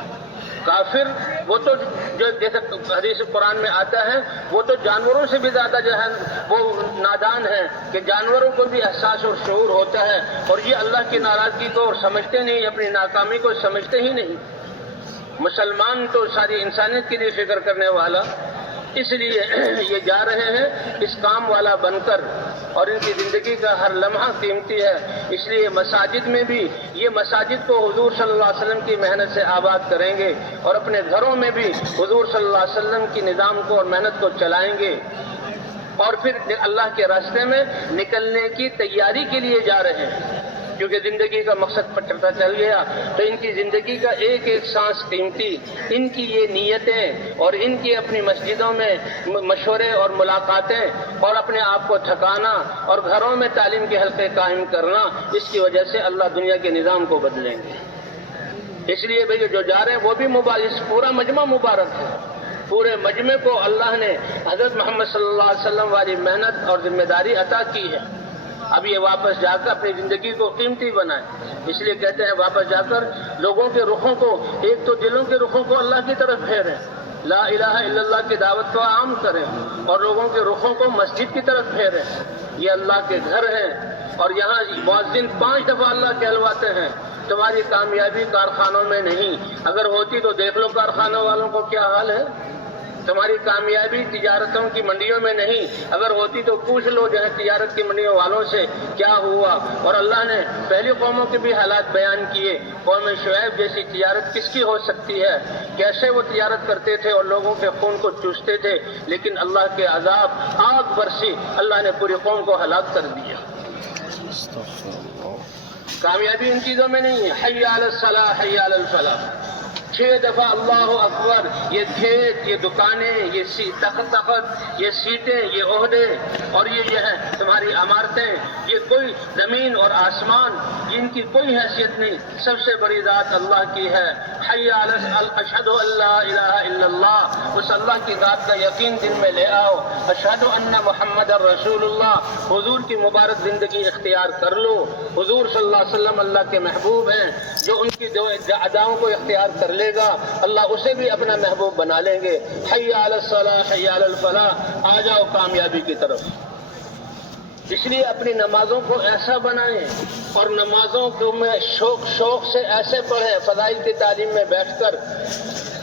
کافر وہ تو جو جیسے حدیث قرآن میں آتا ہے وہ تو جانوروں سے بھی زیادہ جو ہے وہ نادان ہے کہ جانوروں کو بھی احساس اور شعور ہوتا ہے، اور یہ اللہ کی ناراضگی کو سمجھتے نہیں، اپنی ناکامی کو سمجھتے ہی نہیں۔ مسلمان تو ساری انسانیت کے لیے فکر کرنے والا، اس لیے یہ جا رہے ہیں اس کام والا بن کر، اور ان کی زندگی کا ہر لمحہ قیمتی ہے۔ اس لیے مساجد میں بھی یہ مساجد کو حضور صلی اللہ علیہ وسلم کی محنت سے آباد کریں گے، اور اپنے گھروں میں بھی حضور صلی اللہ علیہ وسلم کی نظام کو اور محنت کو چلائیں گے، اور پھر اللہ کے راستے میں نکلنے کی تیاری کے لیے جا رہے ہیں، کیونکہ زندگی کا مقصد پتہ چل گیا۔ تو ان کی زندگی کا ایک ایک سانس قیمتی، ان کی یہ نیتیں اور ان کی اپنی مسجدوں میں مشورے اور ملاقاتیں اور اپنے آپ کو تھکانا اور گھروں میں تعلیم کے حلقے قائم کرنا، اس کی وجہ سے اللہ دنیا کے نظام کو بدلیں گے۔ اس لیے بھئی جو جا رہے ہیں وہ بھی مبارک، پورا مجمع مبارک ہے۔ پورے مجمع کو اللہ نے حضرت محمد صلی اللہ علیہ وسلم والی محنت اور ذمہ داری عطا کی ہے۔ اب یہ واپس جا کر اپنی زندگی کو قیمتی بنائیں۔ اس لیے کہتے ہیں واپس جا کر لوگوں کے رخوں کو، ایک تو دلوں کے رخوں کو اللہ کی طرف پھیریں، لا الہ الا اللہ کی دعوت کو عام کریں، اور لوگوں کے رخوں کو مسجد کی طرف پھیریں۔ یہ اللہ کے گھر ہیں، اور یہاں مؤذن 5 دفعہ اللہ کہلواتے ہیں۔ تمہاری کامیابی کارخانوں میں نہیں، اگر ہوتی تو دیکھ لو کارخانوں والوں کو کیا حال ہے۔ تمہاری کامیابی تجارتوں کی منڈیوں میں نہیں، اگر ہوتی تو پوچھ لو جو ہے تجارت کی منڈیوں والوں سے کیا ہوا۔ اور اللہ نے پہلی قوموں کے بھی حالات بیان کیے، قوم شعیب جیسی تجارت کس کی ہو سکتی ہے، کیسے وہ تجارت کرتے تھے اور لوگوں کے خون کو چوستے تھے، لیکن اللہ کے عذاب آگ برسی، اللہ نے پوری قوم کو ہلاک کر دیا۔ کامیابی ان چیزوں میں نہیں ہے، حی علی الصلاح حی علی الفلاح، 6 دفعہ اللہ اکبر۔ یہ کھیت، یہ دکانیں، یہ تخت، یہ سیٹیں، یہ عہدے، اور یہ ہے تمہاری عمارتیں، یہ کوئی زمین اور آسمان، ان کی کوئی حیثیت نہیں، سب سے بڑی ذات اللہ کی ہے۔ حی علی اشہد ان لا الہ الا اللہ، اس اللہ کی ذات کا یقین دل میں لے آؤ۔ اشہد ان محمد رسول اللہ، حضور کی مبارک زندگی اختیار کر لو۔ حضور صلی اللہ علیہ وسلم اللہ کے محبوب ہیں، جو ان کی اداؤں کو اختیار کر لے گا اللہ اسے بھی اپنا محبوب بنا لیں گے۔ حی علی الصلاح حی علی الفلاح، آ جاؤ کامیابی کی طرف۔ اس لیے اپنی نمازوں کو ایسا بنائیں، اور نمازوں کو میں شوق سے ایسے پڑھیں فضائل کی تعلیم میں بیٹھ کر،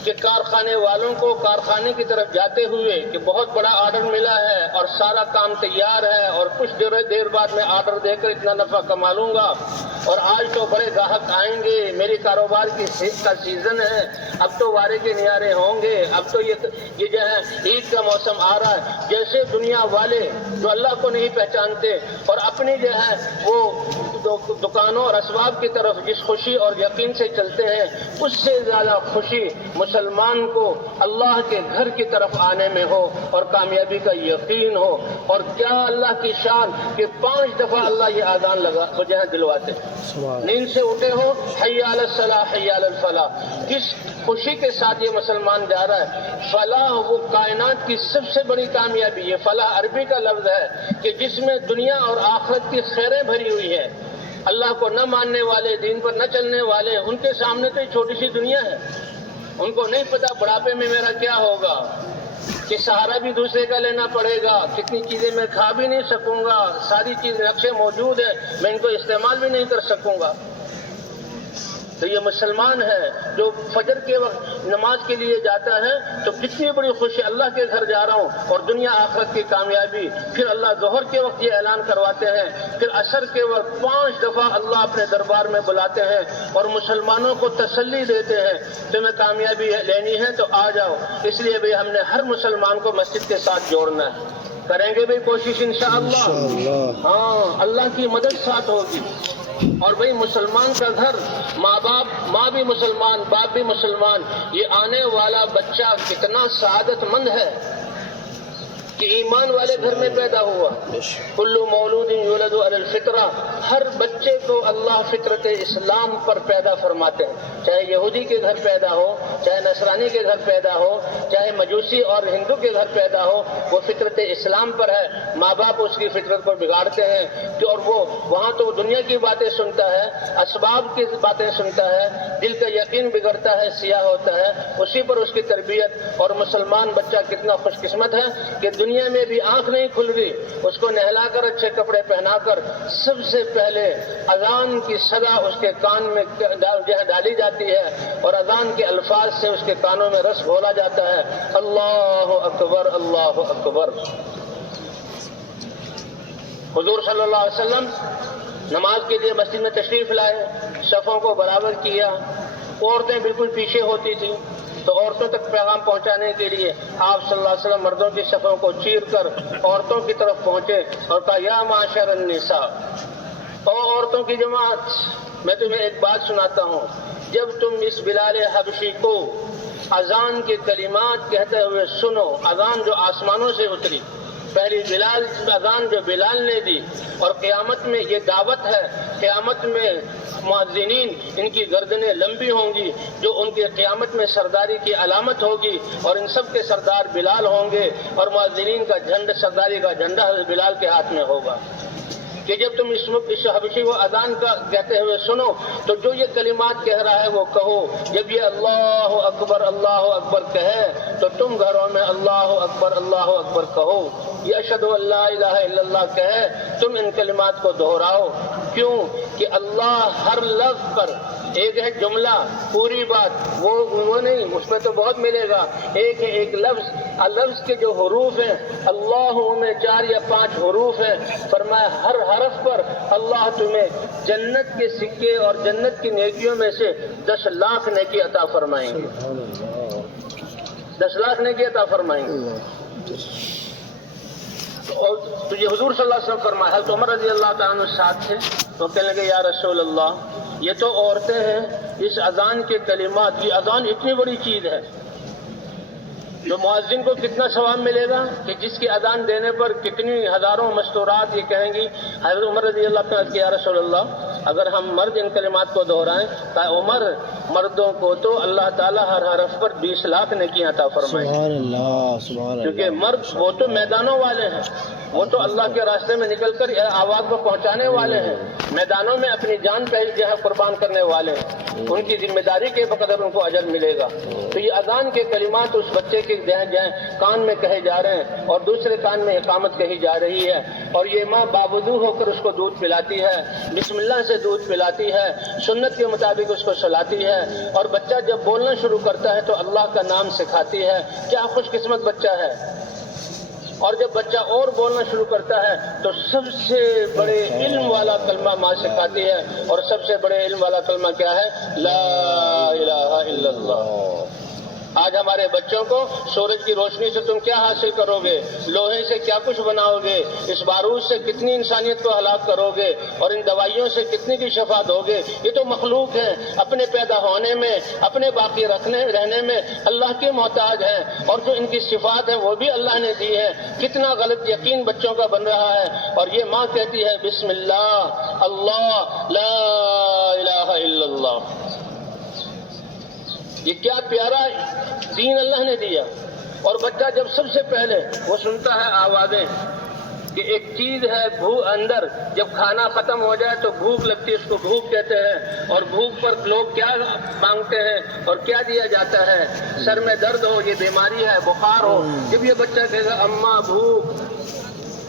کہ کارخانے والوں کو کارخانے کی طرف جاتے ہوئے کہ بہت بڑا آرڈر ملا ہے اور سارا کام تیار ہے، اور کچھ دیر بعد میں آرڈر دے کر اتنا نفع کما لوں گا، اور آج تو بڑے گاہک آئیں گے، میری کاروبار کی کا سیزن ہے، اب تو وارے کے نیارے ہوں گے، اب تو یہ جو ہے عید کا موسم آ رہا ہے۔ جیسے دنیا والے جو اللہ کو نہیں پہچانتے اور اپنی جو ہے وہ دکانوں اور اسباب کی طرف جس خوشی اور یقین سے چلتے ہیں، اس سے زیادہ خوشی مسلمان کو اللہ کے گھر کی طرف آنے میں ہو اور کامیابی کا یقین ہو۔ اور کیا اللہ کی شان کہ 5 دفعہ اللہ یہ اذان لگا جو ہے دلواتے ہیں، نیند سے اٹھے ہو حی علی الصلاح حی علی الفلاح، کس خوشی کے ساتھ یہ مسلمان جا رہا ہے۔ فلاح وہ کائنات کی سب سے بڑی کامیابی ہے۔ فلاح عربی کا لفظ ہے کہ جس میں دنیا اور آخرت کی خیریں بھری ہوئی ہے۔ اللہ کو نہ ماننے والے، دین پر نہ چلنے والے، ان کے سامنے تو چھوٹی سی دنیا ہے، ان کو نہیں پتا بڑھاپے میں میرا کیا ہوگا، کہ سہارا بھی دوسرے کا لینا پڑے گا، کتنی چیزیں میں کھا بھی نہیں سکوں گا، ساری چیز نقشے موجود ہے، میں ان کو استعمال بھی نہیں کر سکوں گا۔ تو یہ مسلمان ہے جو فجر کے وقت نماز کے لیے جاتا ہے تو کتنی بڑی خوشی، اللہ کے گھر جا رہا ہوں اور دنیا آخرت کی کامیابی۔ پھر اللہ ظہر کے وقت یہ اعلان کرواتے ہیں، پھر عصر کے وقت 5 دفعہ اللہ اپنے دربار میں بلاتے ہیں اور مسلمانوں کو تسلی دیتے ہیں، تمہیں کامیابی لینی ہے تو آ جاؤ۔ اس لیے بھی ہم نے ہر مسلمان کو مسجد کے ساتھ جوڑنا ہے، کریں گے بھی کوشش انشاءاللہ۔ ہاں، اللہ کی مدد ساتھ ہوگی۔ اور بھئی مسلمان کا گھر، ماں بھی مسلمان، باپ بھی مسلمان، یہ آنے والا بچہ کتنا سعادت مند ہے کہ ایمان والے گھر میں پیدا ہوا۔ کل مولود یولد علی الفطرہ، ہر بچے کو اللہ فطرت اسلام پر پیدا فرماتے ہیں، چاہے یہودی کے گھر پیدا ہو، چاہے نصرانی کے گھر پیدا ہو، چاہے مجوسی اور ہندو کے گھر پیدا ہو، وہ فطرت اسلام پر ہے۔ ماں باپ اس کی فطرت کو بگاڑتے ہیں اور وہ وہاں تو دنیا کی باتیں سنتا ہے، اسباب کی باتیں سنتا ہے، دل کا یقین بگڑتا ہے، سیاہ ہوتا ہے، اسی پر اس کی تربیت۔ اور مسلمان بچہ کتنا خوش قسمت ہے کہ دنیا میں بھی آنکھ نہیں کھل رہی، اس کو نہلا کر اچھے کپڑے پہنا کر سب سے پہلے اذان کی صدا اس کے کان میں ڈالی جاتی ہے اور اذان کے الفاظ سے اس کے کانوں میں رس گھولا جاتا ہے، اللہ اکبر اللہ اکبر۔ حضور صلی اللہ علیہ وسلم نماز کے لیے مسجد میں تشریف لائے، صفوں کو برابر کیا، عورتیں بالکل پیچھے ہوتی تھیں، تو عورتوں تک پیغام پہنچانے کے لیے آپ صلی اللہ علیہ وسلم مردوں کی صفوں کو چیر کر عورتوں کی طرف پہنچے اور کہا یا معاشر النساء، او عورتوں کی جماعت، میں تمہیں ایک بات سناتا ہوں، جب تم اس بلال حبشی کو اذان کے کلمات کہتے ہوئے سنو، اذان جو آسمانوں سے اتری، پہلی اذان جو بلال نے دی، اور قیامت میں یہ دعوت ہے، قیامت میں مؤذنین ان کی گردنیں لمبی ہوں گی، جو ان کے قیامت میں سرداری کی علامت ہوگی، اور ان سب کے سردار بلال ہوں گے، اور مؤذنین کا جھنڈا، سرداری کا جھنڈا بلال کے ہاتھ میں ہوگا، کہ جب تم اس حبشی کو اذان کا کہتے ہوئے سنو تو جو یہ کلمات کہہ رہا ہے وہ کہو۔ جب یہ اللہ اکبر کہے تو تم گھروں میں اللہ اکبر کہو۔ یہ اشہد ان لا الہ الا اللہ کہے تم ان کلمات کو دہراؤ۔ کیوں کہ اللہ ہر لفظ پر، ایک ہے جملہ پوری بات، وہ نہیں، اس میں تو بہت ملے گا، ایک ہے ایک لفظ کے جو حروف ہیں، اللہ میں 4 یا 5 حروف ہیں، فرمایا ہر حرف پر اللہ تمہیں جنت کے سکے اور جنت کی نیکیوں میں سے 10 لاکھ نیکی عطا فرمائیں گے، 10 لاکھ نیکی عطا فرمائیں گے۔ تو یہ حضور صلی اللہ علیہ وسلم فرمایا، حضرت عمر رضی اللہ تعالیٰ عنہ ساتھ تھے، تو کہنے لگے یا رسول اللہ یہ تو عورتیں ہیں، اس اذان کے کلمات، یہ اذان اتنی بڑی چیز ہے، جو مؤذن کو کتنا ثواب ملے گا کہ جس کی اذان دینے پر کتنی ہزاروں مستورات یہ کہیں گی۔ حضرت عمر رضی اللہ تعالیٰ کہ یا رسول اللہ اگر ہم مرد ان کلمات کو دہرائیں تو عمر مردوں کو تو اللہ تعالیٰ ہر حرف پر 20 لاکھ نیکیاں عطا فرمائیں۔ سبحان اللہ، سبحان اللہ۔ کیونکہ مرد وہ تو میدانوں والے ہیں، وہ تو اللہ کے راستے میں نکل کر آواز کو پہنچانے والے ہیں، میدانوں میں اپنی جان پہ جو ہے قربان کرنے والے ہیں، ان کی ذمہ داری کے بقدر ان کو اجر ملے گا۔ تو یہ اذان کے کلمات اس بچے کے کان میں کہے جا رہے ہیں اور دوسرے کان میں اقامت کہی جا رہی ہے، اور یہ ماں باوضو ہو کر اس کو دودھ پلاتی ہے، بسم اللہ سے دودھ پلاتی ہے، سنت کے مطابق اس کو سلاتی ہے، اور بچہ جب بولنا شروع کرتا ہے تو اللہ کا نام سکھاتی ہے۔ کیا خوش قسمت بچہ ہے۔ اور جب بچہ اور بولنا شروع کرتا ہے تو سب سے بڑے علم والا کلمہ ماں سکھاتی ہے، اور سب سے بڑے علم والا کلمہ کیا ہے؟ لا الہ الا اللہ۔ آج ہمارے بچوں کو سورج کی روشنی سے تم کیا حاصل کرو گے، لوہے سے کیا کچھ بناؤ گے، اس بارود سے کتنی انسانیت کو ہلاک کرو گے، اور ان دوائیوں سے کتنی کی شفا دو گے، یہ تو مخلوق ہیں، اپنے پیدا ہونے میں، اپنے باقی رہنے میں اللہ کے محتاج ہیں، اور جو ان کی صفات ہیں وہ بھی اللہ نے دی ہے۔ کتنا غلط یقین بچوں کا بن رہا ہے، اور یہ ماں کہتی ہے بسم اللہ، اللہ، لا الہ الا اللہ۔ یہ کیا پیارا دین اللہ نے دیا۔ اور بچہ جب سب سے پہلے وہ سنتا ہے آوازیں کہ ایک چیز ہے اندر، جب کھانا ختم ہو جائے تو بھوک لگتی ہے، اس کو بھوک کہتے ہیں، اور بھوک پر لوگ کیا مانگتے ہیں اور کیا دیا جاتا ہے؟ سر میں درد ہو، یہ بیماری ہے، بخار ہو، جب یہ بچہ کہے گا اماں بھوک،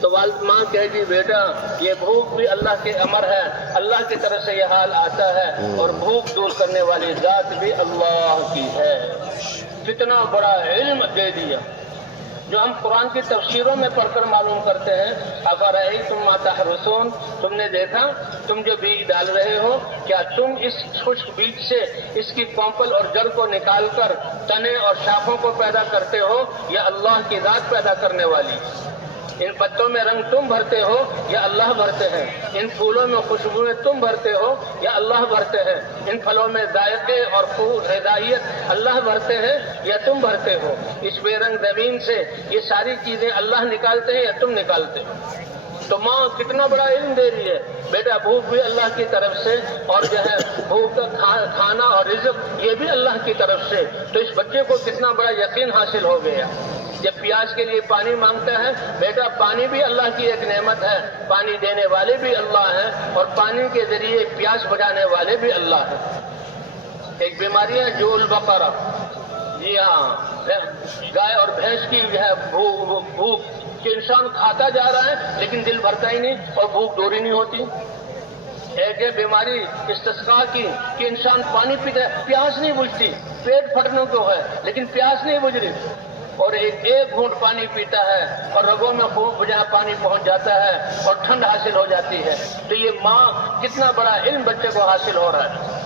تو والد ماں کہے گی بیٹا یہ بھوک بھی اللہ کے امر ہے، اللہ کی طرف سے یہ حال آتا ہے، اور بھوک دور کرنے والی ذات بھی اللہ کی ہے۔ کتنا بڑا علم دے دیا جو ہم قرآن کی تفسیروں میں پڑھ کر معلوم کرتے ہیں۔ افرأیتم ما تحرثون، تم نے دیکھا تم جو بیج ڈال رہے ہو، کیا تم اس خشک بیج سے اس کی پومپل اور جڑ کو نکال کر تنے اور شاخوں کو پیدا کرتے ہو، یا اللہ کی ذات پیدا کرنے والی؟ ان پتوں میں رنگ تم بھرتے ہو یا اللہ بھرتے ہیں؟ ان پھولوں میں خوشبوئیں تم بھرتے ہو یا اللہ بھرتے ہیں؟ ان پھلوں میں ذائقے اور غذائیت اللہ بھرتے ہیں یا تم بھرتے ہو؟ اس بے رنگ زمین سے یہ ساری چیزیں اللہ نکالتے ہیں یا تم نکالتے ہو؟ تو ماں کتنا بڑا علم دے رہی ہے، بیٹا بھوک بھی اللہ کی طرف سے، اور جو ہے بھوک کا کھانا اور رزق یہ بھی اللہ کی طرف سے، تو اس بچے کو کتنا بڑا یقین حاصل ہو گیا۔ جب پیاس کے لیے پانی مانگتا ہے، بیٹا پانی بھی اللہ کی ایک نعمت ہے، پانی دینے والے بھی اللہ ہیں، اور پانی کے ذریعے پیاس بجھانے والے بھی اللہ ہیں۔ ایک بیماری ہے جو البقرہ، جی ہاں، گائے اور بھینس کی جو ہے بھوک کہ انسان کھاتا جا رہا ہے لیکن دل بھرتا ہی نہیں اور بھوک دوری نہیں ہوتی۔ ایک ہے بیماری استسقاء کی کہ انسان پانی پیتا ہے، پیاس نہیں بجھتی، پیٹ پھٹنے کو ہے لیکن پیاس نہیں بجھ رہی، اور ایک گھونٹ پانی پیتا ہے اور رگوں میں خوب جہاں پانی پہنچ جاتا ہے اور ٹھنڈ حاصل ہو جاتی ہے۔ تو یہ ماں کتنا بڑا علم بچے کو حاصل ہو رہا ہے،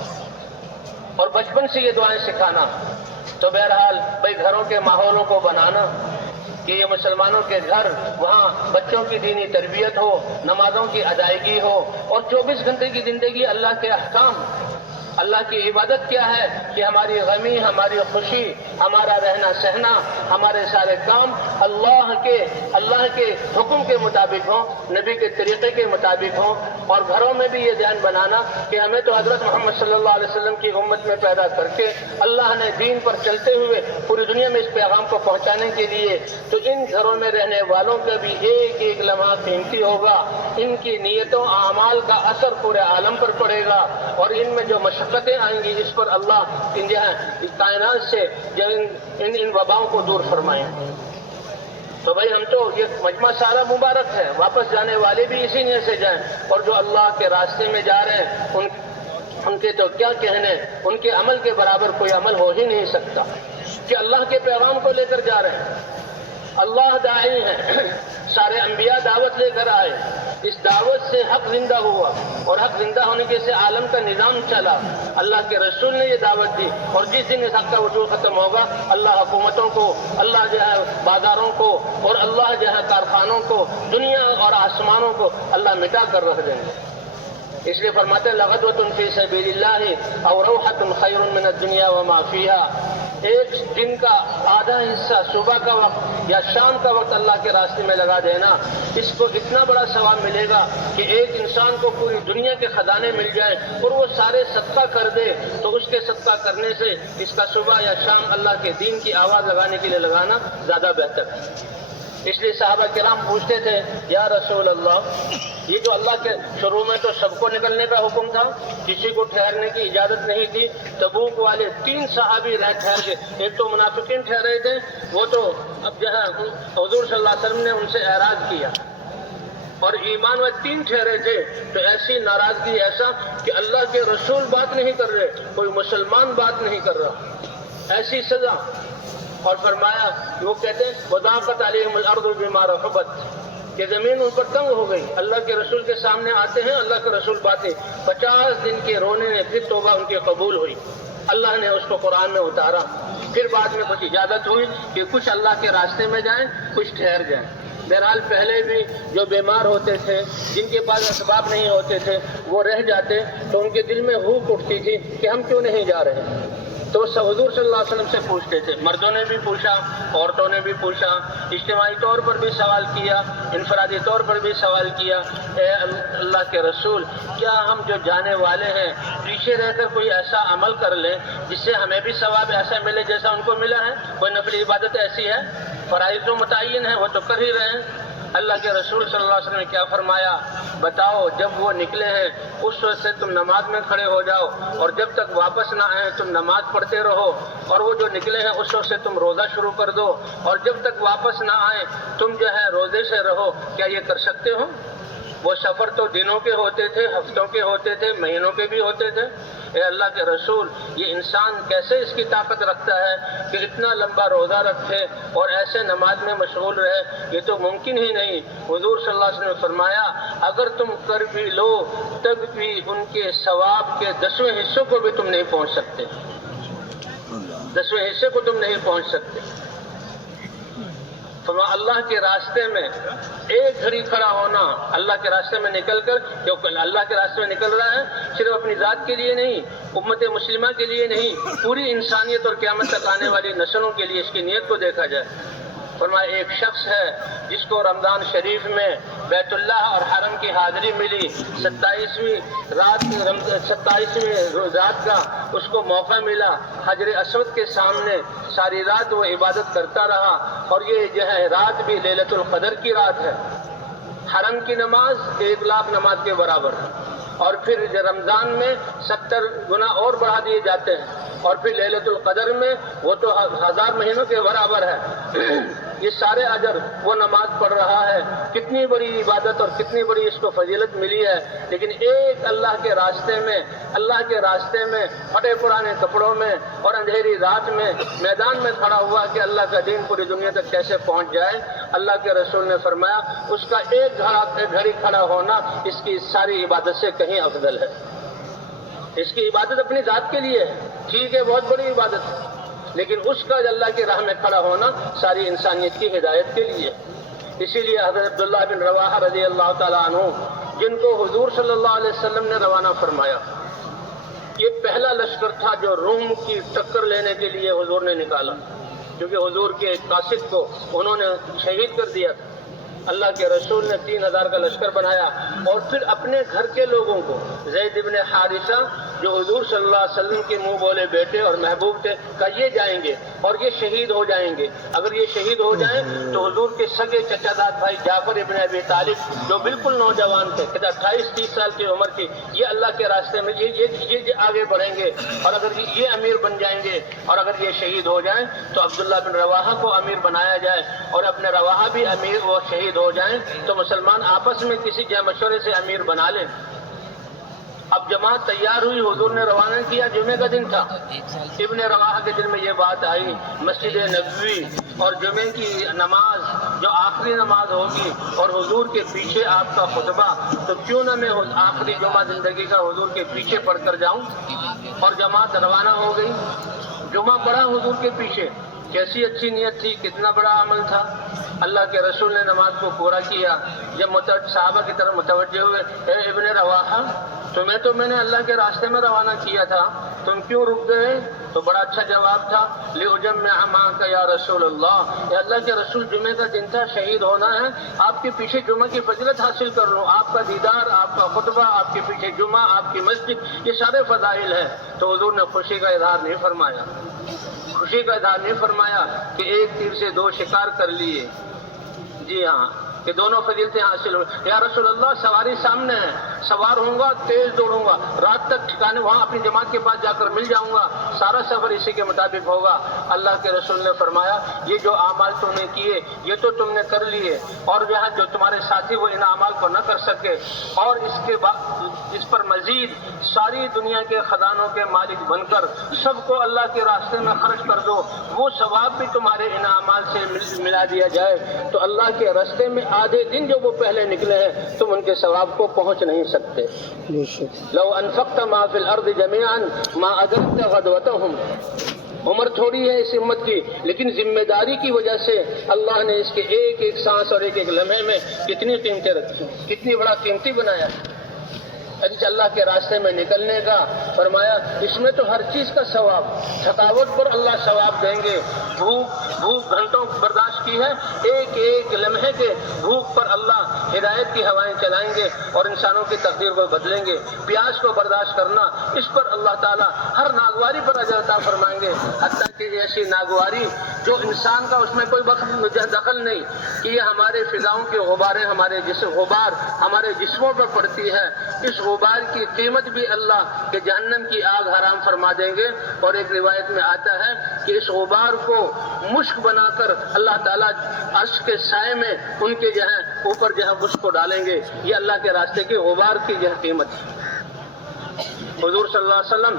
اور بچپن سے یہ دعائیں سکھانا۔ تو بہرحال بھائی گھروں کے ماحولوں کو بنانا کہ یہ مسلمانوں کے گھر، وہاں بچوں کی دینی تربیت ہو، نمازوں کی ادائیگی ہو، اور 24 گھنٹے کی زندگی اللہ کے احکام، اللہ کی عبادت کیا ہے کہ ہماری غمی، ہماری خوشی، ہمارا رہنا سہنا، ہمارے سارے کام اللہ کے حکم کے مطابق ہوں، نبی کے طریقے کے مطابق ہوں۔ اور گھروں میں بھی یہ دھیان بنانا کہ ہمیں تو حضرت محمد صلی اللہ علیہ وسلم کی امت میں پیدا کر کے اللہ نے دین پر چلتے ہوئے پوری دنیا میں اس پیغام کو پہنچانے کے لیے، تو ان گھروں میں رہنے والوں کا بھی ایک ایک لمحہ قیمتی ہوگا، ان کی نیتوں اعمال کا اثر پورے عالم پر پڑے گا، اور ان میں جو مشقتیں آئیں گی اس پر اللہ کائنات سے ان وباؤں کو دور فرمائیں۔ تو بھائی ہم تو یہ مجمع سارا مبارک ہے، واپس جانے والے بھی اسی نیت سے جائیں، اور جو اللہ کے راستے میں جا رہے ہیں ان کے تو کیا کہنے، ان کے عمل کے برابر کوئی عمل ہو ہی نہیں سکتا کہ اللہ کے پیغام کو لے کر جا رہے ہیں۔ اللہ داعی ہیں، سارے انبیاء دعوت لے کر آئے، اس دعوت سے حق زندہ ہوا، اور حق زندہ ہونے کے سے عالم کا نظام چلا، اللہ کے رسول نے یہ دعوت دی، اور جس دن اس حق کا وجود ختم ہوگا اللہ حکومتوں کو، اللہ جو ہے بازاروں کو، اور اللہ جو ہے کارخانوں کو، دنیا اور آسمانوں کو اللہ مٹا کر رکھ دیں گے۔ اس لیے فرماتے ہیں لغدوۃ فی سبیل اللہ او روحۃ خیر من الدنیا وما فیہا، ایک دن کا آدھا حصہ صبح کا وقت یا شام کا وقت اللہ کے راستے میں لگا دینا، اس کو اتنا بڑا ثواب ملے گا کہ ایک انسان کو پوری دنیا کے خزانے مل جائیں اور وہ سارے صدقہ کر دے، تو اس کے صدقہ کرنے سے اس کا صبح یا شام اللہ کے دین کی آواز لگانے کے لیے لگانا زیادہ بہتر ہے۔ اس لیے صحابہ کرام پوچھتے تھے یا رسول اللہ، یہ جو اللہ کے شروع میں تو سب کو نکلنے کا حکم تھا، کسی کو ٹھہرنے کی اجازت نہیں تھی، تبوک والے 3 صحابی ٹھہر گئے، ایک تو منافقین ٹھہرے تھے، وہ تو اب جو ہے حضور صلی اللہ علیہ وسلم نے ان سے اعراض کیا، اور ایمان والے 3 ٹھہرے تھے، تو ایسی ناراضگی ایسا کہ اللہ کے رسول بات نہیں کر رہے، کوئی مسلمان بات نہیں کر رہا، ایسی سزا۔ اور فرمایا وہ کہتے ہیں وضاقت علیہم الارض بما رحبت، کہ زمین ان پر تنگ ہو گئی، اللہ کے رسول کے سامنے آتے ہیں، اللہ کے رسول باتیں، 50 دن کے رونے نے پھر توبہ ان کی قبول ہوئی، اللہ نے اس کو قرآن میں اتارا، پھر بعد میں کچھ اجازت ہوئی کہ کچھ اللہ کے راستے میں جائیں، کچھ ٹھہر جائیں۔ بہرحال پہلے بھی جو بیمار ہوتے تھے، جن کے پاس اسباب نہیں ہوتے تھے، وہ رہ جاتے تو ان کے دل میں ہوک اٹھتی تھی کہ ہم کیوں نہیں جا رہے، تو حضور صلی اللہ علیہ وسلم سے پوچھتے تھے، مردوں نے بھی پوچھا، عورتوں نے بھی پوچھا، اجتماعی طور پر بھی سوال کیا، انفرادی طور پر بھی سوال کیا، اے اللہ کے رسول، کیا ہم جو جانے والے ہیں پیچھے رہ کر کوئی ایسا عمل کر لیں جس سے ہمیں بھی ثواب ایسا ملے جیسا ان کو ملا ہے؟ کوئی نفلی عبادت ایسی ہے؟ فرائض تو متعین ہے، وہ تو کر ہی رہے ہیں۔ اللہ کے رسول صلی اللہ علیہ وسلم نے کیا فرمایا، بتاؤ جب وہ نکلے ہیں اس وقت سے تم نماز میں کھڑے ہو جاؤ، اور جب تک واپس نہ آئیں تم نماز پڑھتے رہو، اور وہ جو نکلے ہیں اس وقت سے تم روزہ شروع کر دو، اور جب تک واپس نہ آئیں تم جو ہے روزے سے رہو۔ کیا یہ کر سکتے ہو؟ وہ سفر تو دنوں کے ہوتے تھے، ہفتوں کے ہوتے تھے، مہینوں کے بھی ہوتے تھے۔ اے اللہ کے رسول، یہ انسان کیسے اس کی طاقت رکھتا ہے کہ اتنا لمبا روزہ رکھے اور ایسے نماز میں مشغول رہے؟ یہ تو ممکن ہی نہیں۔ حضور صلی اللہ علیہ وسلم نے فرمایا اگر تم کر بھی لو تب بھی ان کے ثواب کے 10ویں حصوں کو بھی تم نہیں پہنچ سکتے، 10ویں حصے کو تم نہیں پہنچ سکتے۔ اللہ کے راستے میں ایک گھڑی کھڑا ہونا، اللہ کے راستے میں نکل کر، جو اللہ کے راستے میں نکل رہا ہے صرف اپنی ذات کے لیے نہیں، امت مسلمہ کے لیے نہیں، پوری انسانیت اور قیامت تک آنے والی نسلوں کے لیے اس کی نیت کو دیکھا جائے۔ فرمایا ایک شخص ہے جس کو رمضان شریف میں بیت اللہ اور حرم کی حاضری ملی، 27ویں رات کا اس کو موقع ملا، حجر اسود کے سامنے ساری رات وہ عبادت کرتا رہا، اور یہ جو ہے رات بھی لیلۃ القدر کی رات ہے۔ حرم کی نماز 1,00,000 نماز کے برابر ہے، اور پھر رمضان میں 70 گنا اور بڑھا دیے جاتے ہیں، اور پھر لیلۃ القدر میں وہ تو 1000 مہینوں کے برابر ہے۔ یہ سارے اجر وہ نماز پڑھ رہا ہے، کتنی بڑی عبادت اور کتنی بڑی اس کو فضیلت ملی ہے، لیکن ایک اللہ کے راستے میں پھٹے پرانے کپڑوں میں اور اندھیری رات میں میدان میں کھڑا ہوا کہ اللہ کا دین پوری دنیا تک کیسے پہنچ جائے۔ اللہ کے رسول نے فرمایا اس کا ایک گھڑی کھڑا ہونا اس کی ساری عبادت سے کہیں افضل ہے۔ اس کی عبادت اپنی ذات کے لیے ہے، ٹھیک ہے، بہت بڑی عبادت ہے، لیکن اس کا اللہ کی راہ میں کھڑا ہونا ساری انسانیت کی ہدایت کے لیے۔ اسی لیے حضرت عبداللہ بن رواحہ رضی اللہ تعالیٰ عنہ، جن کو حضور صلی اللہ علیہ وسلم نے روانہ فرمایا، یہ پہلا لشکر تھا جو روم کی ٹکر لینے کے لیے حضور نے نکالا، کیونکہ حضور کے ایک قاصد کو انہوں نے شہید کر دیا تھا۔ اللہ کے رسول نے 3000 کا لشکر بنایا، اور پھر اپنے گھر کے لوگوں کو، زید بن حارثہ جو حضور صلی اللہ علیہ وسلم کے منہ بولے بیٹے اور محبوب تھے، کہا یہ جائیں گے اور یہ شہید ہو جائیں گے، اگر یہ شہید ہو جائیں تو حضور کے سگے چچا داد بھائی جعفر ابن ابی طالب جو بالکل نوجوان تھے، کہتا 28-30 سال کی عمر کی، یہ اللہ کے راستے میں یہ آگے بڑھیں گے، اور اگر یہ امیر بن جائیں گے اور اگر یہ شہید ہو جائیں تو عبداللہ بن رواحہ کو امیر بنایا جائے، اور اپنے رواحہ بھی امیر و شہید ہو جائیں تو مسلمان آپس میں کسی جے مشورے سے امیر بنا لیں۔ اب جماعت تیار ہوئی، حضور نے روانہ کیا، جمعے کا دن تھا، ابن رواحہ کے دل میں یہ بات آئی، مسجد نبوی اور جمعے کی نماز جو آخری نماز ہوگی اور حضور کے پیچھے آپ کا خطبہ، تو کیوں نہ میں آخری جمعہ زندگی کا حضور کے پیچھے پڑھ کر جاؤں۔ اور جماعت روانہ ہو گئی، جمعہ پڑھا حضور کے پیچھے، کیسی اچھی نیت تھی، کتنا بڑا عمل تھا۔ اللہ کے رسول نے نماز کو پورا کیا، جب صحابہ کی طرف متوجہ ہوئے، اے ابن رواحہ، تمہیں تو میں نے اللہ کے راستے میں روانہ کیا تھا، تم کیوں رک گئے؟ تو بڑا اچھا جواب تھا، لِأُجَمِّعَ مَعَكَ یا رسول اللہ، اے اللہ کے رسول، جمعے کا دن تھا، شہید ہونا ہے، آپ کے پیچھے جمعہ کی فضیلت حاصل کر لوں، آپ کا دیدار، آپ کا خطبہ، آپ کے پیچھے جمعہ، آپ کی مسجد، یہ سارے فضائل ہیں۔ تو حضور نے خوشی کا اظہار نہیں فرمایا، کہ ایک تیر سے 2 شکار کر لیے، جی ہاں، کہ دونوں فضیلتیں حاصل ہو۔ یا رسول اللہ، سواری سامنے ہے، سوار ہوں گا، تیز دوڑوں گا، رات تک ٹھکانے وہاں اپنی جماعت کے پاس جا کر مل جاؤں گا، سارا سفر اسی کے مطابق ہوگا۔ اللہ کے رسول نے فرمایا، یہ جو اعمال تم نے کیے یہ تو تم نے کر لیے، اور جو تمہارے ساتھی وہ ان اعمال کو نہ کر سکے، اور اس پر مزید ساری دنیا کے خزانوں کے مالک بن کر سب کو اللہ کے راستے میں خرچ کر دو، وہ ثواب بھی تمہارے ان اعمال سے ملا دیا جائے۔ تو اللہ کے راستے میں آدھے دن جو وہ پہلے نکلے ہیں تم ان کے ثواب کو پہنچ نہیں سکتے۔ لو انفقت ما فی الارض جميعا ما ادرکت غدوتهم۔ عمر تھوڑی ہے اس امت کی، لیکن ذمہ داری کی وجہ سے اللہ نے اس کے ایک ایک سانس اور ایک ایک لمحے میں کتنی قیمتیں رکھی، کتنی بڑا قیمتی بنایا۔ اللہ کے راستے میں نکلنے کا فرمایا، اس میں تو ہر چیز کا ثواب، تھکاوٹ پر اللہ ثواب دیں گے، بھوک گھنٹوں برداشت کی ہے، ایک ایک لمحے کے بھوک پر اللہ ہدایت کی ہوائیں چلائیں گے اور انسانوں کی تقدیر کو بدلیں گے۔ پیاس کو برداشت کرنا، اس پر اللہ تعالیٰ ہر ناگواری پر اجر عطا فرمائیں گے، حتیٰ کہ ایسی ناگواری جو انسان کا اس میں کوئی دخل نہیں، کہ یہ ہمارے فضاؤں کے غباریں ہمارے جسموں پر پڑتی ہے، اس غبار کی قیمت بھی اللہ کے جہنم کی آگ حرام فرما دیں گے۔ اور ایک روایت میں آتا ہے کہ اس غبار کو مشک بنا کر اللہ تعالیٰ عرش کے سائے میں ان کے اوپر مشک کو ڈالیں گے۔ یہ اللہ کے راستے کے غبار کی قیمت ہے۔ حضور صلی اللہ علیہ وسلم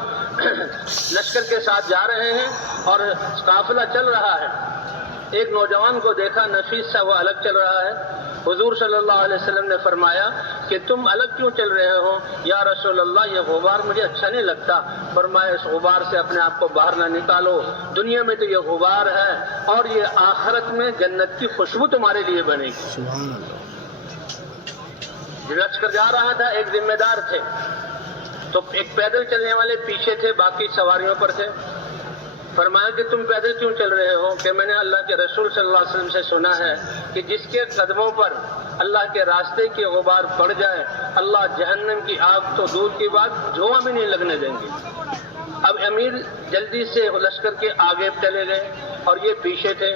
لشکر کے ساتھ جا رہے ہیں اور قافلہ چل رہا ہے، ایک نوجوان کو دیکھا، نفیس سا، وہ الگ چل رہا ہے۔ حضور صلی اللہ علیہ وسلم نے فرمایا کہ تم الگ کیوں چل رہے ہو؟ یا رسول اللہ، یہ غبار مجھے اچھا نہیں لگتا۔ فرمایا، اس غبار سے اپنے آپ کو باہر نہ نکالو، دنیا میں تو یہ غبار ہے اور یہ آخرت میں جنت کی خوشبو تمہارے لیے بنے گی۔ سبحان اللہ۔ لشکر جا رہا تھا، ایک ذمہ دار تھے، تو ایک پیدل چلنے والے پیچھے تھے، باقی سواریوں پر تھے۔ فرمایا کہ تم پیدل کیوں چل رہے ہو؟ کہ میں نے اللہ کے رسول صلی اللہ علیہ وسلم سے سنا ہے کہ جس کے قدموں پر اللہ کے راستے کی غبار پڑ جائے اللہ جہنم کی آگ تو دور کی بات دھواں بھی نہیں لگنے دیں گے۔ اب امیر جلدی سے لشکر کے آگے چلے گئے اور یہ پیچھے تھے،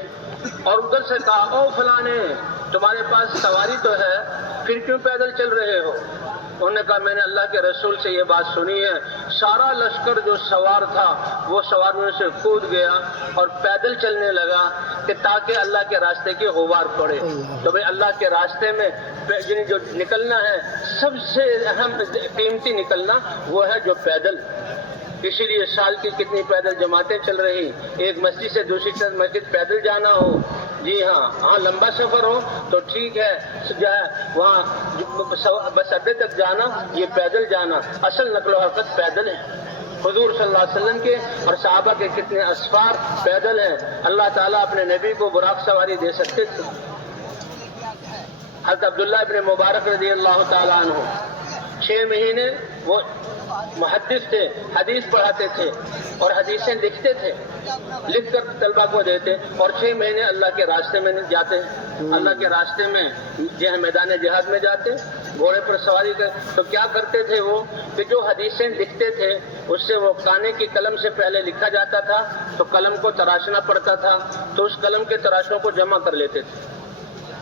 اور ادھر سے کہا او فلانے تمہارے پاس سواری تو ہے پھر کیوں پیدل چل رہے ہو؟ انہوں نے کہا میں نے اللہ کے رسول سے یہ بات سنی ہے، سارا لشکر جو سوار تھا وہ سواریوں سے کود گیا اور پیدل چلنے لگا کہ تاکہ اللہ کے راستے کی غبار پڑے۔ تو بھئی اللہ کے راستے میں جو نکلنا ہے سب سے اہم قیمتی نکلنا وہ ہے جو پیدل۔ اسی لیے سال کی کتنی پیدل جماعتیں چل رہی، ایک مسجد سے دوسری مسجد پیدل جانا ہو، جی ہاں لمبا سفر ہو تو ٹھیک ہے، جو ہے وہاں بس اڈے تک جانا یہ پیدل جانا، اصل نقل و حرکت پیدل ہے۔ حضور صلی اللہ علیہ وسلم کے اور صحابہ کے کتنے اسفار پیدل ہیں، اللہ تعالیٰ اپنے نبی کو براق سواری دے سکتے تھے۔ حضرت عبداللہ ابن مبارک رضی اللہ تعالیٰ عنہ 6 مہینے وہ محدث تھے، حدیث پڑھاتے تھے اور حدیثیں لکھتے تھے، لکھ کر طلبہ کو دیتے، اور 6 مہینے اللہ کے راستے میں جاتے، اللہ کے راستے میں میدان جہاد میں جاتے، گھوڑے پر سواری کر۔ تو کیا کرتے تھے وہ کہ جو حدیثیں لکھتے تھے اس سے وہ کانے کی قلم سے پہلے لکھا جاتا تھا تو قلم کو تراشنا پڑتا تھا، تو اس قلم کے تراشوں کو جمع کر لیتے تھے۔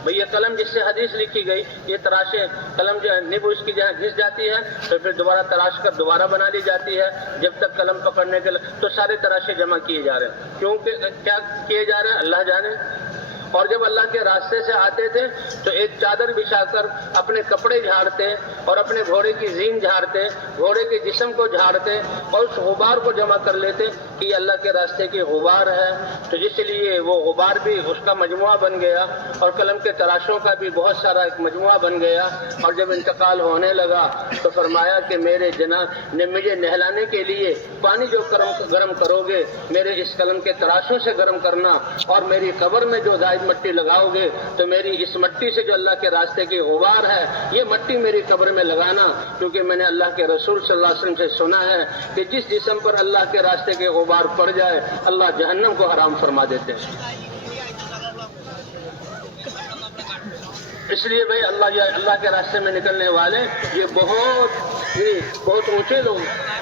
بھئی یہ قلم جس سے حدیث لکھی گئی یہ تراشے قلم جو ہے نب اس کی جہاں گھس جاتی ہے تو پھر دوبارہ تراش کر دوبارہ بنا لی جاتی ہے، جب تک قلم پکڑنے کے تو سارے تراشے جمع کیے جا رہے ہیں۔ کیونکہ کیا کیے جا رہے ہیں اللہ جانے۔ اور جب اللہ کے راستے سے آتے تھے تو ایک چادر بچھا کر اپنے کپڑے جھاڑتے اور اپنے گھوڑے کی زین جھاڑتے، گھوڑے کے جسم کو جھاڑتے اور اس غبار کو جمع کر لیتے کہ یہ اللہ کے راستے کی غبار ہے، تو اس لیے وہ غبار بھی اس کا مجموعہ بن گیا اور قلم کے تراشوں کا بھی بہت سارا ایک مجموعہ بن گیا۔ اور جب انتقال ہونے لگا تو فرمایا کہ میرے جناب نے مجھے نہلانے کے لیے پانی جو گرم کرو گے میرے اس قلم کے تراشوں سے گرم کرنا، اور میری قبر میں جو زائد مٹی لگاؤ گے تو میری اس مٹی سے جو اللہ کے راستے کی غبار ہے یہ مٹی میری قبر میں لگانا، کیونکہ میں نے اللہ کے رسول صلی اللہ علیہ وسلم سے سنا ہے کہ جس جسم پر اللہ کے راستے کی غبار پڑ جائے اللہ جہنم کو حرام فرما دیتے ہیں۔ اس لیے بھائی اللہ کے راستے میں نکلنے والے یہ بہت اونچے لوگ ہیں۔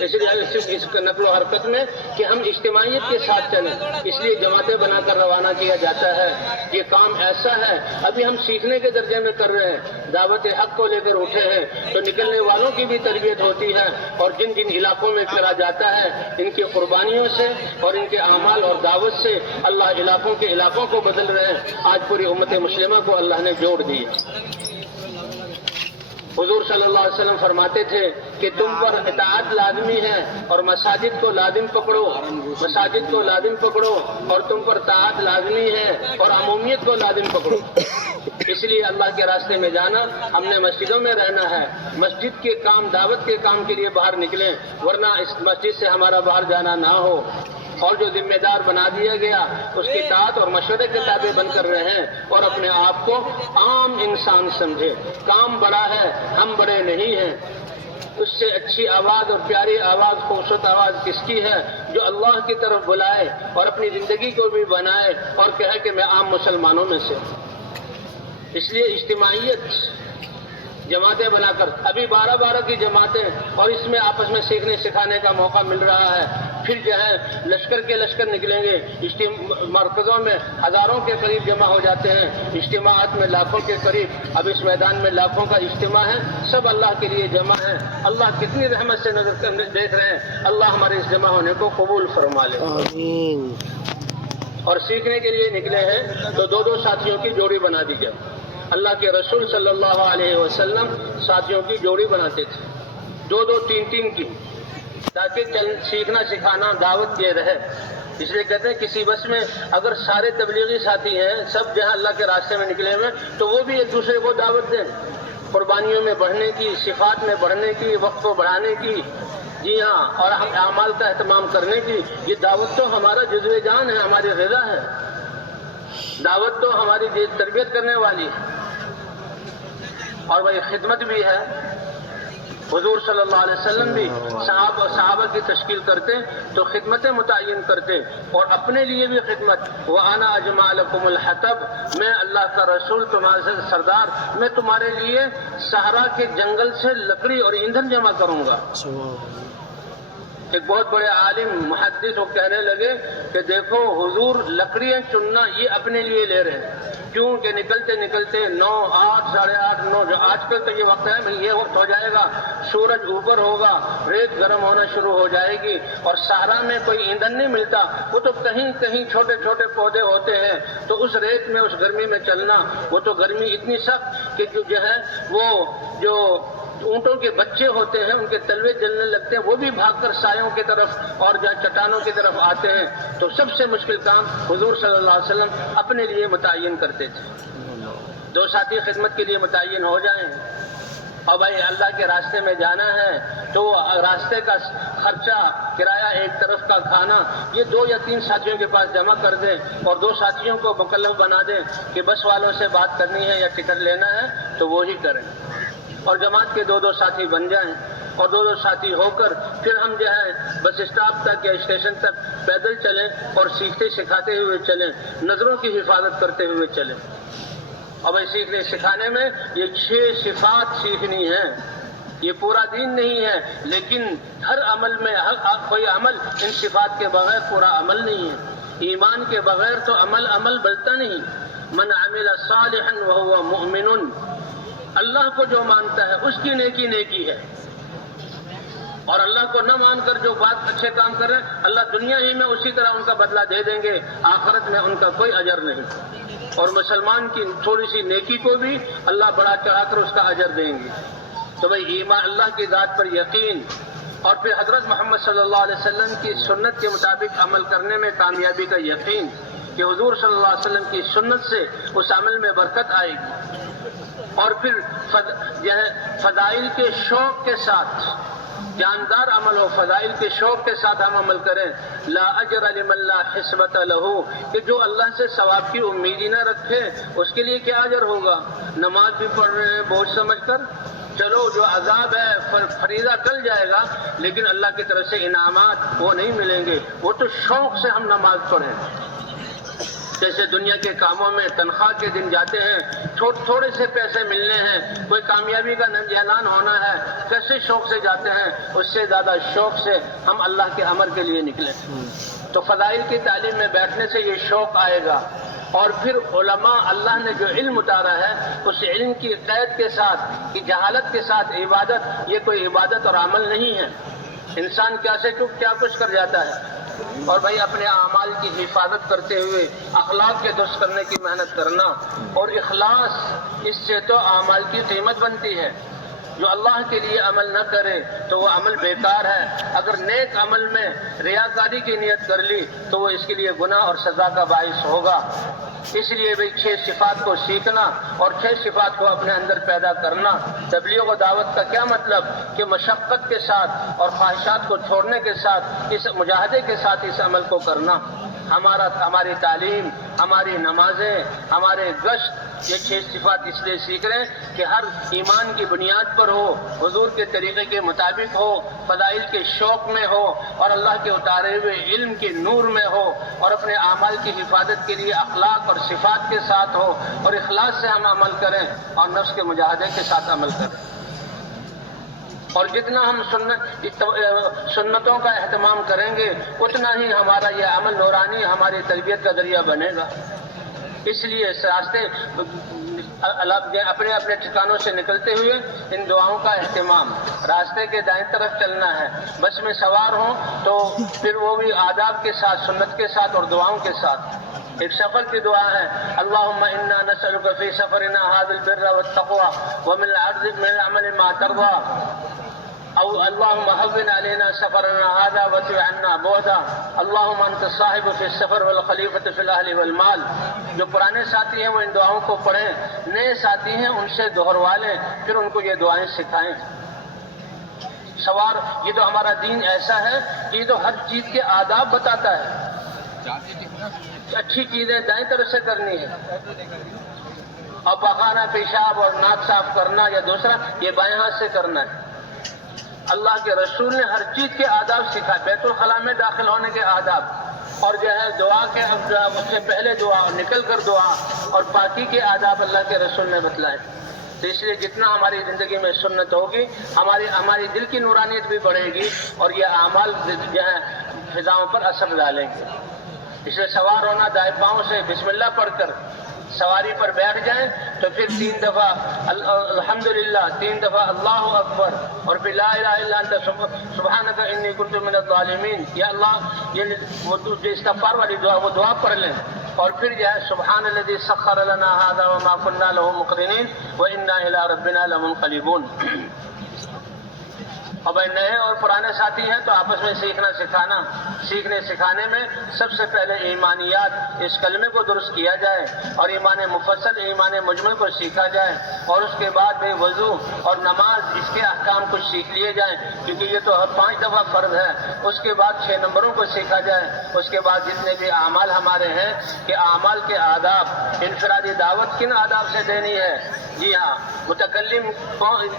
اس لیے اس نقل و حرکت میں کہ ہم اجتماعیت کے ساتھ چلیں، اس لیے جماعتیں بنا کر روانہ کیا جاتا ہے۔ یہ کام ایسا ہے ابھی ہم سیکھنے کے درجے میں کر رہے ہیں، دعوت حق کو لے کر اٹھے ہیں تو نکلنے والوں کی بھی تربیت ہوتی ہے، اور جن جن علاقوں میں کرا جاتا ہے ان کی قربانیوں سے اور ان کے اعمال اور دعوت سے اللہ علاقوں کو بدل رہے ہیں۔ آج پوری امت مسلمہ کو اللہ نے جوڑ دیا۔ حضور صلی اللہ علیہ وسلم فرماتے تھے کہ تم پر اطاعت لازمی ہے اور مساجد کو لازم پکڑو اور تم پر طاعت لازمی ہے اور عمومیت کو لازم پکڑو۔ اس لیے اللہ کے راستے میں جانا، ہم نے مسجدوں میں رہنا ہے، مسجد کے کام دعوت کے کام کے لیے باہر نکلیں، ورنہ اس مسجد سے ہمارا باہر جانا نہ ہو۔ اور جو ذمہ دار بنا دیا گیا اس کی اطاعت اور مشورے کے تابع بن کر رہیں اور اپنے آپ کو عام انسان سمجھے۔ کام بڑا ہے، ہم بڑے نہیں ہیں۔ اس سے اچھی آواز اور پیاری آواز، خوبصورت آواز کس کی ہے؟ جو اللہ کی طرف بلائے اور اپنی زندگی کو بھی بنائے اور کہے کہ میں عام مسلمانوں میں سے۔ اس لیے اجتماعیت، جماعتیں بنا کر، ابھی 12 کی جماعتیں، اور اس میں آپس میں سیکھنے سکھانے کا موقع مل رہا ہے۔ پھر جو ہے لشکر نکلیں گے، مرکزوں میں ہزاروں کے قریب جمع ہو جاتے ہیں، اجتماعات میں لاکھوں کے قریب۔ اب اس میدان میں لاکھوں کا اجتماع ہے، سب اللہ کے لیے جمع ہے۔ اللہ کتنی رحمت سے نظر دیکھ رہے ہیں، اللہ ہمارے اس جمع ہونے کو قبول فرما لے۔ آمین۔ اور سیکھنے کے لیے نکلے ہیں تو 2 ساتھیوں کی جوڑی بنا دی جائے۔ اللہ کے رسول صلی اللہ علیہ وسلم ساتھیوں کی جوڑی بناتے تھے، 2 3 کی، تاکہ سیکھنا سکھانا دعوت یہ رہے۔ اس لیے کہتے ہیں کسی بس میں اگر سارے تبلیغی ساتھی ہیں، سب جہاں اللہ کے راستے میں نکلے ہوئے تو وہ بھی ایک دوسرے کو دعوت دیں، قربانیوں میں بڑھنے کی، صفات میں بڑھنے کی، وقت کو بڑھانے کی، جی ہاں، اور ہم اعمال کا اہتمام کرنے کی۔ یہ دعوت تو ہمارا جزو جان ہے، ہماری غذا ہے، دعوت تو ہماری تربیت کرنے والی ہے، اور وہی خدمت بھی ہے۔ حضور صلی اللہ علیہ وسلم بھی صحابہ کی تشکیل کرتے تو خدمتیں متعین کرتے اور اپنے لیے بھی خدمت. وَأَنَا أَجْمَعُ لَكُمُ الْحَطَبَ، میں اللہ کا رسول تمہارے سردار، میں تمہارے لیے صحرا کے جنگل سے لکڑی اور ایندھن جمع کروں گا. ایک بہت بڑے عالم محدث وہ کہنے لگے کہ دیکھو حضور لکڑیاں چننا یہ اپنے لیے لے رہے ہیں، کیوں کہ نکلتے نکلتے 9، 8، 8:30، 9 جو آج کل کا یہ وقت ہے، یہ وقت ہو جائے گا سورج اوپر ہوگا، ریت گرم ہونا شروع ہو جائے گی اور صحرا میں کوئی ایندھن نہیں ملتا، وہ تو کہیں کہیں چھوٹے چھوٹے پودے ہوتے ہیں، تو اس ریت میں اس گرمی میں چلنا، وہ تو گرمی اتنی سخت کہ جو ہے وہ جو اونٹوں کے بچے ہوتے ہیں ان کے تلوے جلنے لگتے ہیں، وہ بھی بھاگ کر سایوں کی طرف اور جہاں چٹانوں کی طرف آتے ہیں. تو سب سے مشکل کام حضور صلی اللہ علیہ وسلم اپنے لیے متعین کرتے تھے. 2 ساتھی خدمت کے لیے متعین ہو جائیں اور بھائی اللہ کے راستے میں جانا ہے تو راستے کا خرچہ، کرایہ، ایک طرف کا کھانا، یہ 2 یا 3 ساتھیوں کے پاس جمع کر دیں اور 2 ساتھیوں کو مکلف بنا دیں کہ بس والوں سے بات کرنی ہے یا ٹکٹ لینا ہے تو وہی کریں، اور جماعت کے 2 ساتھی بن جائیں اور 2 ساتھی ہو کر پھر ہم جو ہے بس اسٹاپ تک یا اسٹیشن تک پیدل چلیں اور سیکھتے سکھاتے ہوئے چلیں، نظروں کی حفاظت کرتے ہوئے چلیں. اور بھائی سیکھنے سکھانے میں یہ 6 صفات سیکھنی ہیں، یہ پورا دین نہیں ہے، لیکن ہر عمل میں کوئی عمل ان صفات کے بغیر پورا عمل نہیں ہے. ایمان کے بغیر تو عمل بلتا نہیں. من عمل صالحا وهو مؤمن، اللہ کو جو مانتا ہے اس کی نیکی نیکی ہے، اور اللہ کو نہ مان کر جو بات اچھے کام کر رہے ہیں اللہ دنیا ہی میں اسی طرح ان کا بدلہ دے دیں گے، آخرت میں ان کا کوئی اجر نہیں. اور مسلمان کی تھوڑی سی نیکی کو بھی اللہ بڑا چڑھا کر اس کا اجر دیں گے. تو بھئی ایمان، اللہ کی ذات پر یقین، اور پھر حضرت محمد صلی اللہ علیہ وسلم کی سنت کے مطابق عمل کرنے میں کامیابی کا یقین کہ حضور صلی اللہ علیہ وسلم کی سنت سے اس عمل میں برکت آئے گی. اور پھر فضائل کے شوق کے ساتھ جاندار عمل ہو، فضائل کے شوق کے ساتھ ہم عمل کریں. لا اجر لمن لا حسبت له، کہ جو اللہ سے ثواب کی امید ہی نہ رکھے اس کے لیے کیا اجر ہوگا. نماز بھی پڑھ رہے ہیں بوجھ سمجھ کر، چلو جو عذاب ہے فریضہ ٹل جائے گا لیکن اللہ کی طرف سے انعامات وہ نہیں ملیں گے. وہ تو شوق سے ہم نماز پڑھیں، جیسے دنیا کے کاموں میں تنخواہ کے دن جاتے ہیں، تھوڑے سے پیسے ملنے ہیں، کوئی کامیابی کا اعلان ہونا ہے، کیسے شوق سے جاتے ہیں، اس سے زیادہ شوق سے ہم اللہ کے امر کے لیے نکلیں. تو فضائل کی تعلیم میں بیٹھنے سے یہ شوق آئے گا. اور پھر علماء اللہ نے جو علم اتارا ہے اس علم کی قید کے ساتھ، کی جہالت کے ساتھ عبادت، یہ کوئی عبادت اور عمل نہیں ہے. انسان کیا کچھ کر جاتا ہے. اور بھائی اپنے اعمال کی حفاظت کرتے ہوئے اخلاق کے درست کرنے کی محنت کرنا، اور اخلاص، اس سے تو اعمال کی قیمت بنتی ہے. جو اللہ کے لیے عمل نہ کرے تو وہ عمل بیکار ہے. اگر نیک عمل میں ریاکاری کی نیت کر لی تو وہ اس کے لیے گناہ اور سزا کا باعث ہوگا. اس لیے بھئی 6 صفات کو سیکھنا اور 6 صفات کو اپنے اندر پیدا کرنا. تبلیغ و دعوت کا کیا مطلب کہ مشقت کے ساتھ اور خواہشات کو چھوڑنے کے ساتھ، اس مجاہدے کے ساتھ اس عمل کو کرنا. ہماری تعلیم، ہماری نمازیں، ہمارے گشت، یہ 6 صفات اس لیے سیکھ رہے ہیں کہ ہر ایمان کی بنیاد پر ہو، حضور کے طریقے کے مطابق ہو، فضائل کے شوق میں ہو، اور اللہ کے اتارے ہوئے علم کے نور میں ہو، اور اپنے اعمال کی حفاظت کے لیے اخلاق اور صفات کے ساتھ ہو، اور اخلاص سے ہم عمل کریں اور نفس کے مجاہدے کے ساتھ عمل کریں. اور جتنا ہم سنتوں کا اہتمام کریں گے اتنا ہی ہمارا یہ عمل نورانی ہماری تربیت کا ذریعہ بنے گا. اس لیے اس راستے اپنے اپنے ٹھکانوں سے نکلتے ہوئے ان دعاؤں کا اہتمام. راستے کے دائیں طرف چلنا ہے، بس میں سوار ہوں تو پھر وہ بھی آداب کے ساتھ، سنت کے ساتھ اور دعاؤں کے ساتھ. ایک سفر کی دعا ہے، اللہم انا نسألک فی سفرنا هذا البر والتقوى ومن العمل ما ترضى، او اللهم هون علينا سفرنا هذا وادع عنا بعدا، اللهم انت الصاحب في السفر والخلیفۃ في الاهل والمال. جو پرانے ساتھی ہیں وہ ان دعاؤں کو پڑھیں، نئے ساتھی ہیں ان سے دوہروا لیں، پھر ان کو یہ دعائیں سکھائیں. سوار، یہ تو ہمارا دین ایسا ہے کہ یہ تو ہر چیز کے آداب بتاتا ہے. اچھی چیزیں دائیں طرف سے کرنی ہے، اور پخانا، پیشاب اور ناک صاف کرنا یا دوسرا یہ بائیں ہاتھ سے کرنا ہے. اللہ کے رسول نے ہر چیز کے آداب سکھائے، بیت الخلاء میں داخل ہونے کے آداب، اور جو ہے دعا کے اس سے پہلے دعا، نکل کر دعا، اور پاکی کے آداب اللہ کے رسول نے بتلائے۔ تو اس لیے جتنا ہماری زندگی میں سنت ہوگی، ہماری دل کی نورانیت بھی بڑھے گی، اور یہ اعمال جو ہے فضاؤں پر اثر ڈالیں گے۔ اس لیے سوار ہونا دائیں پاؤں سے بسم اللہ پڑھ کر سواری پر بیٹھ جائیں، تو پھر 3 دفعہ الحمدللہ، 3 دفعہ اللہ اکبر، اور پھر لا الہ الا انت سبحانک انی کنت من الظالمین، یا اللہ یہ جو استغفار والی دعا وہ دعا پڑھ لیں، اور پھر جو ہے سبحان الذی سخر لنا ھذا وما كنا له مقرنین وانا الی ربنا لمنقلبون۔ اور بھائی نئے اور پرانے ساتھی ہیں تو آپس میں سیکھنے سکھانے میں سب سے پہلے ایمانیات، اس کلمے کو درست کیا جائے، اور ایمان مفصل، ایمان مجمل کو سیکھا جائے، اور اس کے بعد بھائی وضو اور نماز، اس کے احکام کچھ سیکھ لیے جائیں، کیونکہ یہ تو 5 دفعہ فرض ہے۔ اس کے بعد 6 نمبروں کو سیکھا جائے۔ اس کے بعد جتنے بھی اعمال ہمارے ہیں کہ اعمال کے آداب، انفرادی دعوت کن آداب سے دینی ہے، جی ہاں، متکلم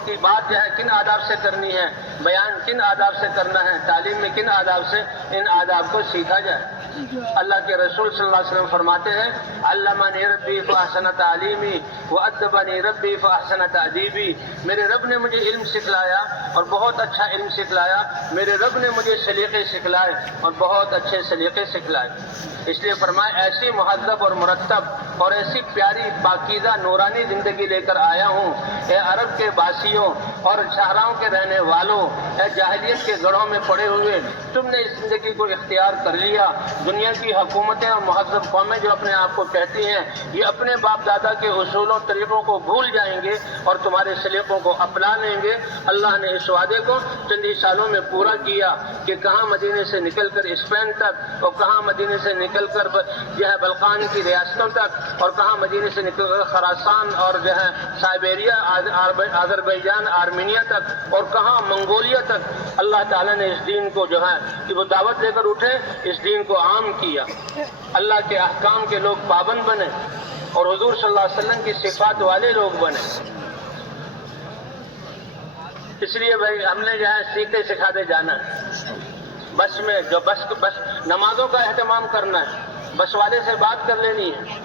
کی بات جو ہے کن آداب سے کرنی ہے، بیان کن آداب سے کرنا ہے، تعلیم میں کن آداب سے، ان آداب کو سیکھا جائے۔ اللہ کے رسول صلی اللہ علیہ وسلم فرماتے ہیں علمنی ربی فاحسن تعلیمی وادبنی ربی فاحسن تادیبی، میرے رب نے مجھے علم سکھلایا اور بہت اچھا علم سکھلایا، میرے رب نے مجھے سلیقے سکھلائے اور بہت اچھے سلیقے سکھلائے۔ اس لیے فرمایا ایسی مہذب اور مرتب اور ایسی پیاری پاکیزہ نورانی زندگی لے کر آیا ہوں، اے عرب کے باسیوں اور صحراؤں کے رہنے والوں، اے جاہلیت کے گڑھوں میں پڑے ہوئے، تم نے اس زندگی کو اختیار کر لیا۔ دنیا کی حکومتیں اور مہذب قومیں جو اپنے آپ کو کہتی ہیں، یہ اپنے باپ دادا کے اصولوں طریقوں کو بھول جائیں گے اور تمہارے سلیقوں کو اپنا لیں گے۔ اللہ نے اس وعدے کو چند ہی سالوں میں پورا کیا کہ کہاں مدینے سے نکل کر اسپین تک، اور کہاں مدینے سے نکل کر جو ہے بلقان کی ریاستوں تک، اور کہاں مدینے سے نکل کر خراسان اور جو ہے سائبیریا، آذربائیجان، آرمینیا تک، اور کہاں منگولیا تک اللہ تعالیٰ نے اس دین کو جو ہے کہ وہ دعوت لے کر اٹھے، اس دین کو عام کیا، اللہ کے احکام کے لوگ پابند بنے، اور حضور صلی اللہ علیہ وسلم کی صفات والے لوگ بنے۔ اس لیے بھائی ہم نے جو ہے سیکھتے سکھاتے جانا ہے۔ بس میں جو بس نمازوں کا اہتمام کرنا ہے، بس والے سے بات کر لینی ہے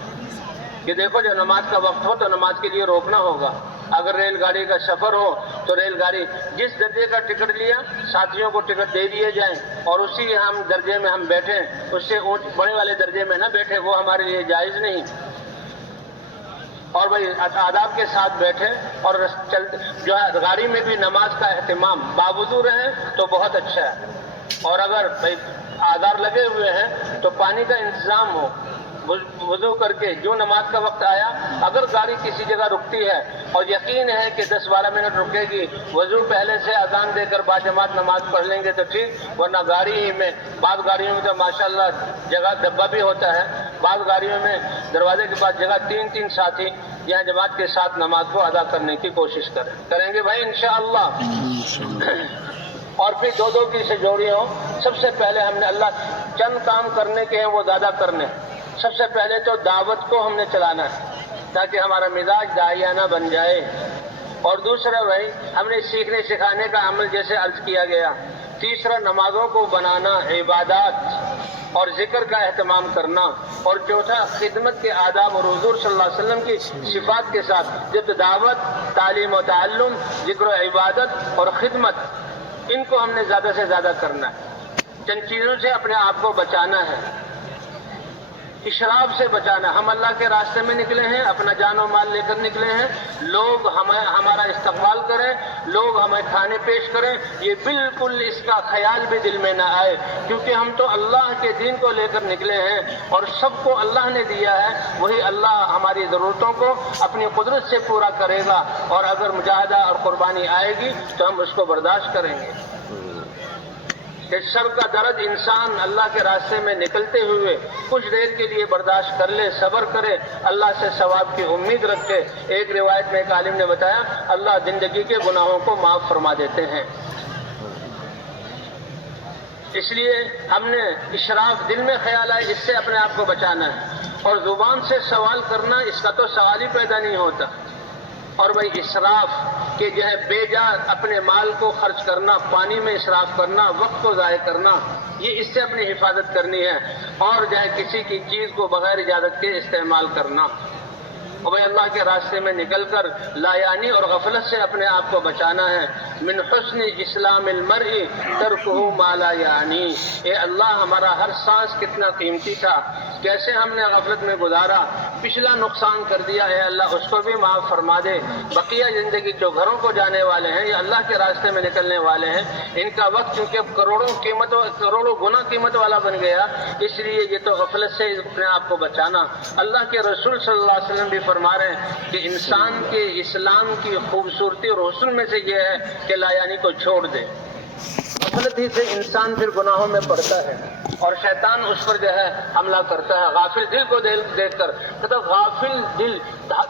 کہ دیکھو جب نماز کا وقت ہو تو نماز کے لیے روکنا ہوگا۔ اگر ریل گاڑی کا سفر ہو تو ریل گاڑی جس درجے کا ٹکٹ لیا ساتھیوں کو ٹکٹ دے دیے جائیں، اور اسی ہم درجے میں ہم بیٹھیں، اس سے بڑے والے درجے میں نہ بیٹھے، وہ ہمارے لیے جائز نہیں۔ اور بھائی آداب کے ساتھ بیٹھے، اور جو ہے گاڑی میں بھی نماز کا اہتمام باوضو رہے تو بہت اچھا ہے، اور اگر بھائی آدار لگے ہوئے ہیں تو پانی کا انتظام ہو، وضو کر کے جو نماز کا وقت آیا، اگر گاڑی کسی جگہ رکتی ہے اور یقین ہے کہ 10-12 منٹ رکے گی، وضو پہلے سے اذان دے کر باجماعت نماز پڑھ لیں گے تو ٹھیک، ورنہ گاڑی ہی میں، بعض گاڑیوں میں تو ماشاءاللہ جگہ ڈبہ بھی ہوتا ہے، بعض گاڑیوں میں دروازے کے پاس جگہ 3 ساتھی یہاں جماعت کے ساتھ نماز کو ادا کرنے کی کوشش کریں گے بھائی انشاءاللہ۔ اور پھر 2 کی سے جوڑی ہوں۔ سب سے پہلے ہم نے اللہ چند کام کرنے کے ہیں وہ زیادہ کرنے۔ سب سے پہلے تو دعوت کو ہم نے چلانا ہے تاکہ ہمارا مزاج داعیانہ بن جائے، اور دوسرا بھائی ہم نے سیکھنے سکھانے کا عمل جیسے عرض کیا گیا، تیسرا نمازوں کو بنانا، عبادات اور ذکر کا اہتمام کرنا، اور چوتھا خدمت کے آداب اور حضور صلی اللہ علیہ وسلم کی صفات کے ساتھ جب دعوت، تعلیم و تعلم، ذکر و عبادت اور خدمت، ان کو ہم نے زیادہ سے زیادہ کرنا ہے۔ چند چیزوں سے اپنے آپ کو بچانا ہے، اشراف سے بچانا۔ ہم اللہ کے راستے میں نکلے ہیں، اپنا جان و مال لے کر نکلے ہیں، لوگ ہمارا استقبال کریں، لوگ ہمیں کھانے پیش کریں، یہ بالکل اس کا خیال بھی دل میں نہ آئے، کیونکہ ہم تو اللہ کے دین کو لے کر نکلے ہیں، اور سب کو اللہ نے دیا ہے، وہی اللہ ہماری ضرورتوں کو اپنی قدرت سے پورا کرے گا، اور اگر مجاہدہ اور قربانی آئے گی تو ہم اس کو برداشت کریں گے۔ کہ سر کا درد انسان اللہ کے راستے میں نکلتے ہوئے کچھ دیر کے لیے برداشت کر لے، صبر کرے، اللہ سے ثواب کی امید رکھے۔ ایک روایت میں ایک عالم نے بتایا اللہ زندگی کے گناہوں کو معاف فرما دیتے ہیں۔ اس لیے ہم نے اشراف دل میں خیال آئے، اس سے اپنے آپ کو بچانا ہے، اور زبان سے سوال کرنا، اس کا تو سوال ہی پیدا نہیں ہوتا۔ اور بھائی اسراف کہ جو ہے بے جا اپنے مال کو خرچ کرنا، پانی میں اسراف کرنا، وقت کو ضائع کرنا، یہ اس سے اپنی حفاظت کرنی ہے، اور جو ہے کسی کی چیز کو بغیر اجازت کے استعمال کرنا، اور بھائی اللہ کے راستے میں نکل کر لایانی اور غفلت سے اپنے آپ کو بچانا ہے۔ من حسن اسلام المرء ترکہ ما لا یعنی، اے اللہ ہمارا ہر سانس کتنا قیمتی تھا، کیسے ہم نے غفلت میں گزارا، پچھلا نقصان کر دیا، اے اللہ اس کو بھی معاف فرما دے۔ بقیہ زندگی جو گھروں کو جانے والے ہیں یا اللہ کے راستے میں نکلنے والے ہیں، ان کا وقت چونکہ کروڑوں گنا قیمت والا بن گیا، اس لیے یہ تو غفلت سے اپنے آپ کو بچانا۔ اللہ کے رسول صلی اللہ علیہ وسلم بھی فرما رہے ہیں کہ انسان کے اسلام کی خوبصورتی اور حسن میں سے یہ ہے کہ لایانی کو چھوڑ دے۔ غفلت ہی سے انسان پھر گناہوں میں پڑتا ہے اور شیطان اس پر جو ہے حملہ کرتا ہے۔ غافل دل کو دیکھ کر کہتا غافل دل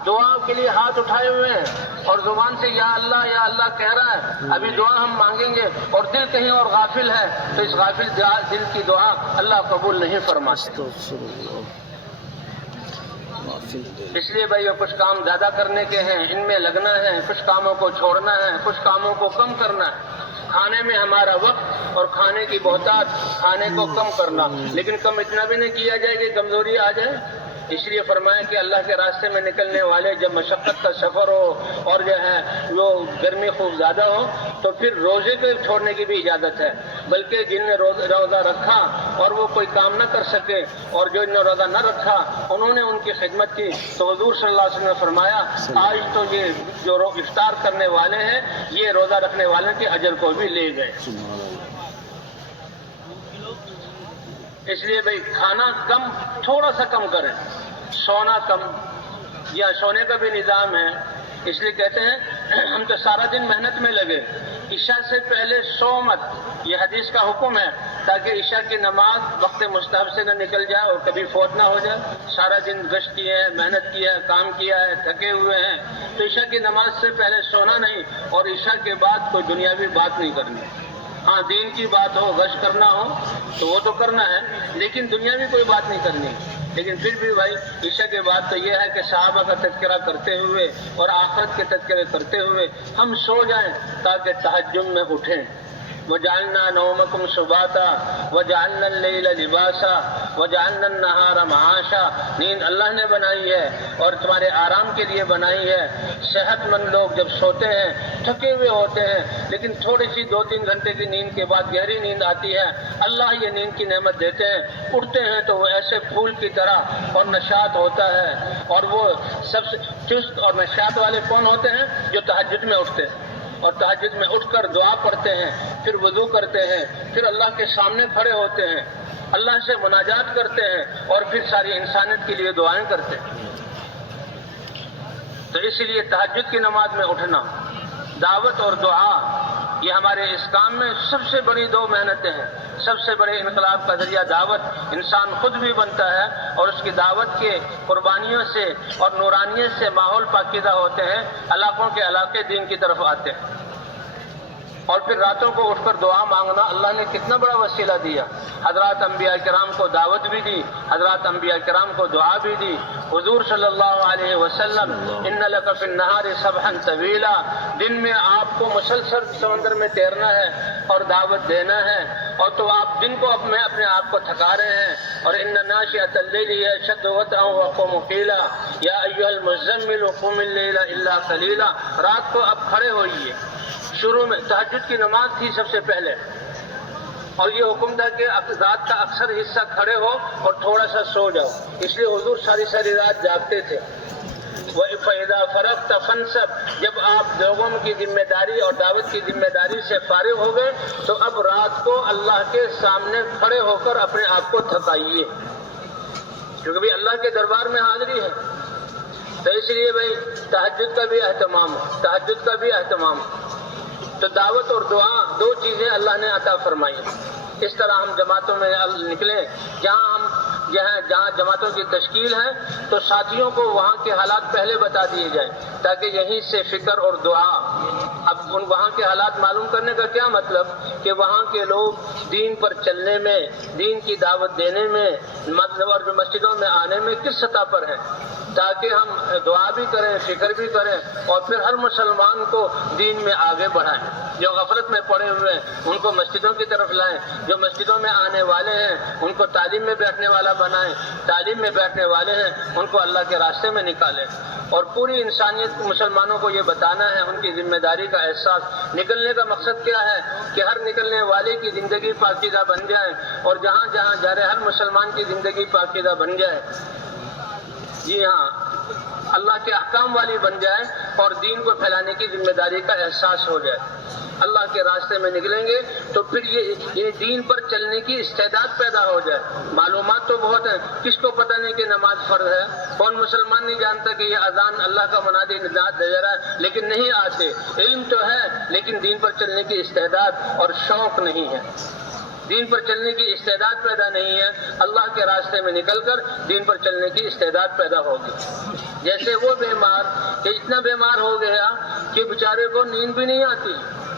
دعا کے لیے ہاتھ اٹھائے ہوئے ہیں اور زبان سے یا اللہ کہہ رہا ہے، ابھی دعا ہم مانگیں گے، اور دل کہیں اور غافل ہے، تو اس غافل دل کی دعا اللہ قبول نہیں فرماتے۔ اس لیے بھائی کچھ کام زیادہ کرنے کے ہیں، ان میں لگنا ہے، کچھ کاموں کو چھوڑنا ہے، کچھ کاموں کو کم کرنا ہے۔ کھانے میں ہمارا وقت اور کھانے کی بہتات، کھانے کو کم کرنا، لیکن کم اتنا بھی نہیں کیا جائے کہ کمزوری آ جائے۔ اس لیے فرمایا کہ اللہ کے راستے میں نکلنے والے جب مشقت کا سفر ہو اور جو ہے وہ گرمی خوب زیادہ ہو تو پھر روزے کو چھوڑنے کی بھی اجازت ہے، بلکہ جن نے روزہ رکھا اور وہ کوئی کام نہ کر سکے اور جو انہوں نے روزہ نہ رکھا انہوں نے ان کی خدمت کی، تو حضور صلی اللہ علیہ وسلم نے فرمایا آج تو یہ جو افطار کرنے والے ہیں یہ روزہ رکھنے والوں کے اجر کو بھی لے گئے۔ اس لیے بھائی کھانا کم، تھوڑا سا کم کریں، سونا کم، یا سونے کا بھی نظام ہے، اس لیے کہتے ہیں ہم تو سارا دن محنت میں لگے، عشاء سے پہلے سو مت، یہ حدیث کا حکم ہے، تاکہ عشاء کی نماز وقت مستحب سے نہ نکل جائے اور کبھی فوت نہ ہو جائے۔ سارا دن گشت کیے ہیں، محنت کیا ہے، کام کیا ہے، تھکے ہوئے ہیں، تو عشاء کی نماز سے پہلے سونا نہیں، اور عشاء کے بعد کوئی دنیاوی بات نہیں کرنی۔ ہاں دین کی بات ہو، غش کرنا ہو تو وہ تو کرنا ہے، لیکن دنیاوی کوئی بات نہیں کرنی۔ لیکن پھر بھی بھائی عشاء کے بعد تو یہ ہے کہ صحابہ کا تذکرہ کرتے ہوئے اور آخرت کے تذکرے کرتے ہوئے ہم سو جائیں تاکہ تہجد میں اٹھیں۔ وَجَعَلْنَا نَوْمَكُمْ سُبَاتًا وَجَعَلْنَا اللَّيْلَ لِبَاسًا وَجَعَلْنَا النَّهَارَ مَعَاشًا، نیند اللہ نے بنائی ہے اور تمہارے آرام کے لیے بنائی ہے۔ صحت مند لوگ جب سوتے ہیں تھکے ہوئے ہوتے ہیں، لیکن تھوڑی سی 2-3 گھنٹے کی نیند کے بعد گہری نیند آتی ہے، اللہ یہ نیند کی نعمت دیتے ہیں، اٹھتے ہیں تو وہ ایسے پھول کی طرح اور نشاط ہوتا ہے۔ اور وہ سب سے چست اور نشاط والے کون ہوتے ہیں؟ جو تہجد میں اٹھتے ہیں اور تہجد میں اٹھ کر دعا پڑھتے ہیں، پھر وضو کرتے ہیں، پھر اللہ کے سامنے کھڑے ہوتے ہیں، اللہ سے مناجات کرتے ہیں اور پھر ساری انسانیت کے لیے دعائیں کرتے ہیں۔ تو اس لیے تہجد کی نماز میں اٹھنا، دعوت اور دعا، یہ ہمارے اس کام میں سب سے بڑی 2 محنتیں ہیں۔ سب سے بڑے انقلاب کا ذریعہ دعوت، انسان خود بھی بنتا ہے اور اس کی دعوت کے قربانیوں سے اور نورانیت سے ماحول پاکیزہ ہوتے ہیں، علاقوں کے علاقے دین کی طرف آتے ہیں۔ اور پھر راتوں کو اٹھ کر دعا مانگنا، اللہ نے کتنا بڑا وسیلہ دیا۔ حضرات انبیاء کرام کو دعوت بھی دی، حضرات انبیاء کرام کو دعا بھی دی۔ حضور صلی اللہ علیہ وسلم ان لک فی النہار سبحا طویلا، دن میں آپ کو مسلسل سمندر میں تیرنا ہے اور دعوت دینا ہے، اور تو آپ دن کو اپنے آپ کو تھکا رہے ہیں۔ اور ان ناشئۃ اللیل ہی اشد وطئا وقوم قیلا یا ایھا المزمل قم اللیل الا قلیلا، رات کو اب کھڑے ہوئیے۔ شروع میں تہجد کی نماز تھی سب سے پہلے، اور یہ حکم تھا کہ رات کا اکثر حصہ کھڑے ہو اور تھوڑا سا سو جاؤ، اس لیے حضور ساری رات جاگتے تھے۔ فَإِذَا فَرَغْتَ فَانْصَبْ، جب آپ لوگوں کی ذمہ داری اور دعوت کی ذمہ داری سے فارغ ہو گئے تو اب رات کو اللہ کے سامنے کھڑے ہو کر اپنے آپ کو تھکائیے، کیونکہ بھی اللہ کے دربار میں حاضری ہے۔ تو اس لیے بھائی تہجد کا بھی اہتمام، تہجد کا بھی اہتمام۔ تو دعوت اور دعا 2 چیزیں اللہ نے عطا فرمائی۔ اس طرح ہم جماعتوں میں نکلیں، جہاں جماعتوں کی تشکیل ہے تو ساتھیوں کو وہاں کے حالات پہلے بتا دیے جائیں تاکہ یہیں سے فکر اور دعا۔ اب وہاں کے حالات معلوم کرنے کا کیا مطلب کہ وہاں کے لوگ دین پر چلنے میں، دین کی دعوت دینے میں، مطلب اور مسجدوں میں آنے میں کس سطح پر ہیں۔ تاکہ ہم دعا بھی کریں، فکر بھی کریں، اور پھر ہر مسلمان کو دین میں آگے بڑھائیں۔ جو غفلت میں پڑے ہوئے ہیں ان کو مسجدوں کی طرف لائیں، جو مسجدوں میں آنے والے ہیں ان کو تعلیم میں بیٹھنے والا بنائیں، تعلیم میں بیٹھنے والے ہیں ان کو اللہ کے راستے میں نکالیں، اور پوری انسانیت مسلمانوں کو یہ بتانا ہے، ان کی ذمہ داری کا احساس۔ نکلنے کا مقصد کیا ہے کہ ہر نکلنے والے کی زندگی پاکیزہ بن جائے، اور جہاں جہاں جا رہے ہر مسلمان کی زندگی پاکیزہ بن جائے، جی ہاں، اللہ کے احکام والی بن جائے، اور دین کو پھیلانے کی ذمہ داری کا احساس ہو جائے۔ اللہ کے راستے میں نکلیں گے تو پھر یہ دین پر چلنے کی استعداد پیدا ہو جائے۔ معلومات تو بہت ہیں، کس کو پتہ نہیں کہ نماز فرض ہے؟ کون مسلمان نہیں جانتا کہ یہ اذان اللہ کا منادی نجات دے رہا ہے؟ لیکن نہیں آتے۔ علم تو ہے لیکن دین پر چلنے کی استعداد اور شوق نہیں ہے، دین پر چلنے کی استعداد پیدا نہیں ہے۔ اللہ کے راستے میں نکل کر دین پر چلنے کی استعداد پیدا ہوگی۔ جیسے وہ بیمار کہ اتنا بیمار ہو گیا کہ بیچارے کو نیند بھی نہیں آتی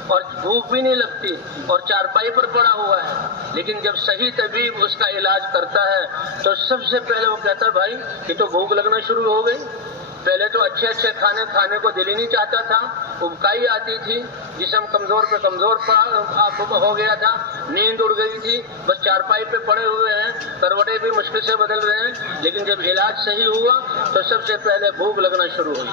اور بھوک بھی نہیں لگتی اور چارپائی پر پڑا ہوا ہے، لیکن جب صحیح طبیب اس کا علاج کرتا ہے تو سب سے پہلے وہ کہتا ہے بھائی یہ تو بھوک لگنا شروع ہو گئی۔ پہلے تو اچھے اچھے کھانے کھانے کو دل ہی نہیں چاہتا تھا، ابکائی آتی تھی، جسم کمزور پہ کمزور ہو گیا تھا، نیند اڑ گئی تھی، بس چارپائی پہ پڑے ہوئے ہیں، کروٹیں بھی مشکل سے بدل رہے ہیں، لیکن جب علاج صحیح ہوا تو سب سے پہلے بھوک لگنا شروع ہوئی۔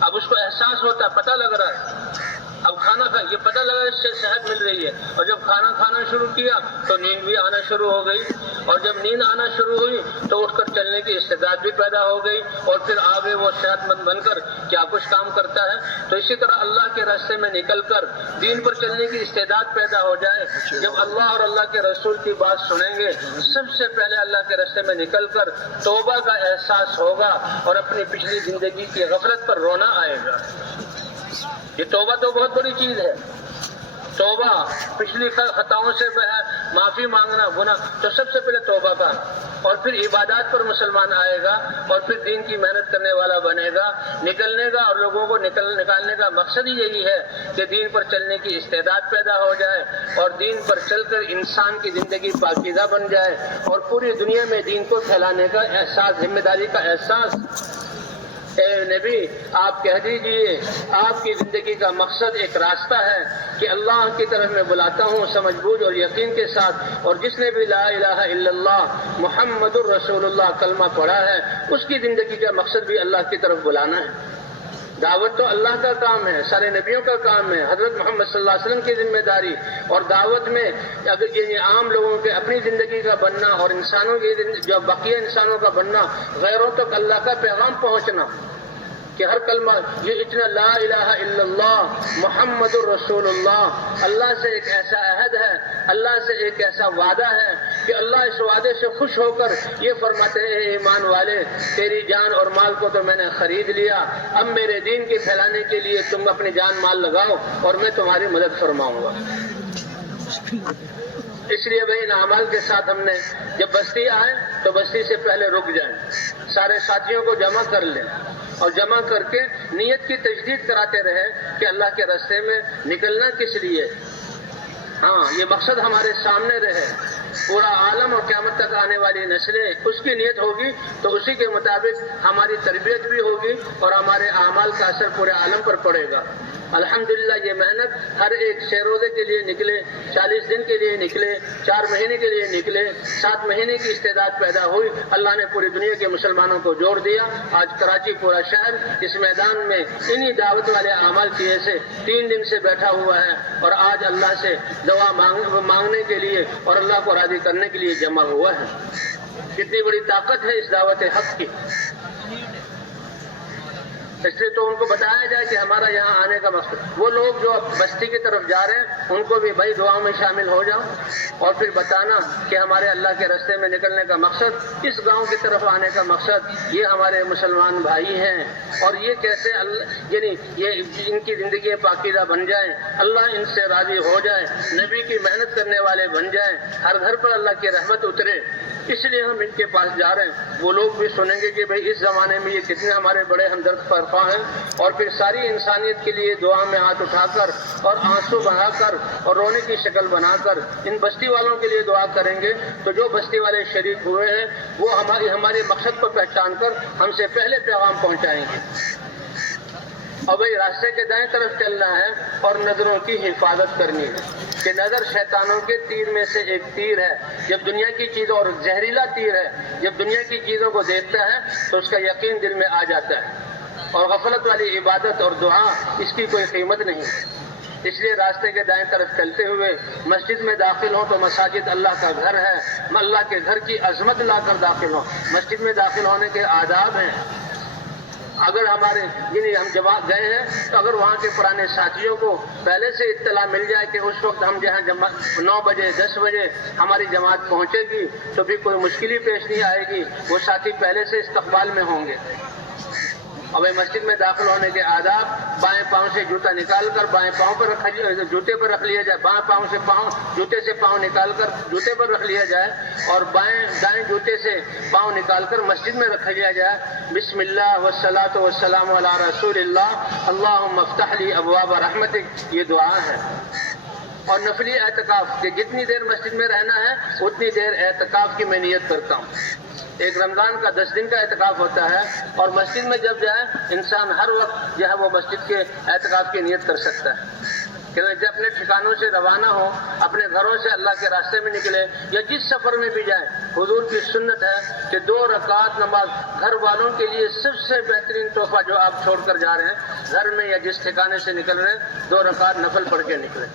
اب اس کو احساس ہوتا ہے، پتہ لگ رہا ہے، اب کھانا یہ پتہ لگا اس سے صحت مل رہی ہے، اور جب کھانا کھانا شروع کیا تو نیند بھی آنا شروع ہو گئی، اور جب نیند آنا شروع ہوئی تو اٹھ کر چلنے کی استعداد بھی پیدا ہو گئی، اور پھر آگے وہ صحت مند بن کر کیا کچھ کام کرتا ہے۔ تو اسی طرح اللہ کے راستے میں نکل کر دین پر چلنے کی استعداد پیدا ہو جائے۔ جب اللہ اور اللہ کے رسول کی بات سنیں گے سب سے پہلے اللہ کے راستے میں نکل کر توبہ کا احساس ہوگا، اور اپنی پچھلی زندگی کی غفلت پر رونا آئے گا۔ یہ توبہ تو بہت بڑی چیز ہے، توبہ پچھلی خطاؤں سے معافی مانگنا، گناہ، تو سب سے پہلے توبہ کا، اور پھر عبادات پر مسلمان آئے گا، اور پھر دین کی محنت کرنے والا بنے گا، نکلنے گا، اور لوگوں کو نکالنے کا مقصد ہی یہی ہے کہ دین پر چلنے کی استعداد پیدا ہو جائے، اور دین پر چل کر انسان کی زندگی پاکیزہ بن جائے، اور پوری دنیا میں دین کو پھیلانے کا احساس، ذمہ داری کا احساس۔ اے نبی آپ کہہ دیجئے آپ کی زندگی کا مقصد ایک راستہ ہے کہ اللہ کی طرف میں بلاتا ہوں سمجھ بوجھ اور یقین کے ساتھ، اور جس نے بھی لا الہ الا اللہ محمد الرسول اللہ کلمہ پڑھا ہے اس کی زندگی کا مقصد بھی اللہ کی طرف بلانا ہے۔ دعوت تو اللہ کا کام ہے، سارے نبیوں کا کام ہے، حضرت محمد صلی اللہ علیہ وسلم کی ذمہ داری، اور دعوت میں اگر یہ عام لوگوں کے اپنی زندگی کا بننا، اور انسانوں کی جو بقیہ انسانوں کا بننا، غیروں تک اللہ کا پیغام پہنچنا، کہ ہر کلمہ یہ اتنا لا الہ الا اللہ محمد الرسول اللہ، اللہ سے ایک ایسا عہد ہے، اللہ سے ایک ایسا وعدہ ہے کہ اللہ اس وعدے سے خوش ہو کر یہ فرماتے ہیں اے ایمان والے تیری جان اور مال کو تو میں نے خرید لیا، اب میرے دین کے پھیلانے کے لیے تم اپنی جان مال لگاؤ اور میں تمہاری مدد فرماؤں گا۔ اس لیے بھائی ان اعمال کے ساتھ ہم نے جب بستی آئے تو بستی سے پہلے رک جائیں، سارے ساتھیوں کو جمع کر لیں، اور جمع کر کے نیت کی تجدید کراتے رہے کہ اللہ کے راستے میں نکلنا کس لیے، ہاں یہ مقصد ہمارے سامنے رہے، پورا عالم اور قیامت تک آنے والی نسلیں اس کی نیت ہوگی تو اسی کے مطابق ہماری تربیت بھی ہوگی اور ہمارے اعمال کا اثر پورے عالم پر پڑے گا۔ الحمدللہ یہ محنت ہر ایک 6 روزے کے لیے نکلے، 40 دن کے لیے نکلے، 4 مہینے کے لیے نکلے، 7 مہینے کی استعداد پیدا ہوئی، اللہ نے پوری دنیا کے مسلمانوں کو جوڑ دیا۔ آج کراچی پورا شہر اس میدان میں انہی دعوت والے اعمال کی وجہ سے 3 دن سے بیٹھا ہوا ہے، اور آج اللہ سے دعا مانگنے کے لیے اور اللہ کو راضی کرنے کے لیے جمع ہوا ہے۔ کتنی بڑی طاقت ہے اس دعوت حق کی، اس لیے تو ان کو بتایا جائے کہ ہمارا یہاں آنے کا مقصد، وہ لوگ جو اب بستی کی طرف جا رہے ہیں ان کو بھی بھائی دعاؤں میں شامل ہو جاؤ، اور پھر بتانا کہ ہمارے اللہ کے راستے میں نکلنے کا مقصد، اس گاؤں کی طرف آنے کا مقصد یہ ہمارے مسلمان بھائی ہیں، اور یہ کیسے یعنی یہ ان کی زندگی پاکیزہ بن جائیں، اللہ ان سے راضی ہو جائے، نبی کی محنت کرنے والے بن جائیں، ہر گھر پر اللہ کی رحمت اترے۔ اس لیے ہم ان کے پاس جا رہے ہیں. وہ لوگ بھی سنیں گے کہ بھئی اس زمانے میں یہ کتنے ہمارے بڑے ہمدرد فرقہ ہیں، اور پھر ساری انسانیت کے لیے دعا میں ہاتھ اٹھا کر اور آنسو بہا کر اور رونے کی شکل بنا کر ان بستی والوں کے لیے دعا کریں گے. تو جو بستی والے شریک ہوئے ہیں وہ ہمارے مقصد کو پہچان کر ہم سے پہلے پیغام پہنچائیں گے. اور بھئی راستے کے دائیں طرف چلنا ہے اور نظروں کی حفاظت کرنی ہے کہ نظر شیطانوں کے تیر میں سے ایک تیر ہے. جب دنیا کی چیزوں، اور زہریلا تیر ہے، جب دنیا کی چیزوں کو دیکھتا ہے تو اس کا یقین دل میں آ جاتا ہے، اور غفلت والی عبادت اور دعا اس کی کوئی قیمت نہیں. اس لیے راستے کے دائیں طرف چلتے ہوئے مسجد میں داخل ہوں تو مساجد اللہ کا گھر ہے، اللہ کے گھر کی عظمت لا کر داخل ہوں. مسجد میں داخل ہونے کے آداب ہیں. اگر ہمارے ہم جماعت گئے ہیں تو اگر وہاں کے پرانے ساتھیوں کو پہلے سے اطلاع مل جائے کہ اس وقت ہم جہاں 9 بجے 10 بجے ہماری جماعت پہنچے گی تو بھی کوئی مشکل ہی پیش نہیں آئے گی. وہ ساتھی پہلے سے استقبال میں ہوں گے. اور مسجد میں داخل ہونے کے آداب: بائیں پاؤں سے جوتا نکال کر بائیں پاؤں پر جوتے پر رکھ لیا جائے، بائیں پاؤں سے جوتے سے پاؤں نکال کر جوتے پر رکھ لیا جائے، اور دائیں جوتے سے پاؤں نکال کر مسجد میں رکھ لیا جائے. بسم اللہ والصلاۃ والسلام علی رسول اللہ، اللہم افتح لی ابواب رحمتک، یہ دعا ہے. اور نفلی اعتکاف کہ جتنی دیر مسجد میں رہنا ہے اتنی دیر اعتکاف کی میں نیت کرتا ہوں. ایک رمضان کا 10 دن کا اعتکاف ہوتا ہے، اور مسجد میں جب جائے انسان ہر وقت جو ہے وہ مسجد کے اعتکاف کی نیت کر سکتا ہے. کہ جب اپنے ٹھکانوں سے روانہ ہو، اپنے گھروں سے اللہ کے راستے میں نکلے یا جس سفر میں بھی جائیں، حضور کی سنت ہے کہ 2 رکعت نماز گھر والوں کے لیے سب سے بہترین تحفہ جو آپ چھوڑ کر جا رہے ہیں، گھر میں یا جس ٹھکانے سے نکل رہے ہیں 2 رکعت نفل پڑھ کے نکلیں.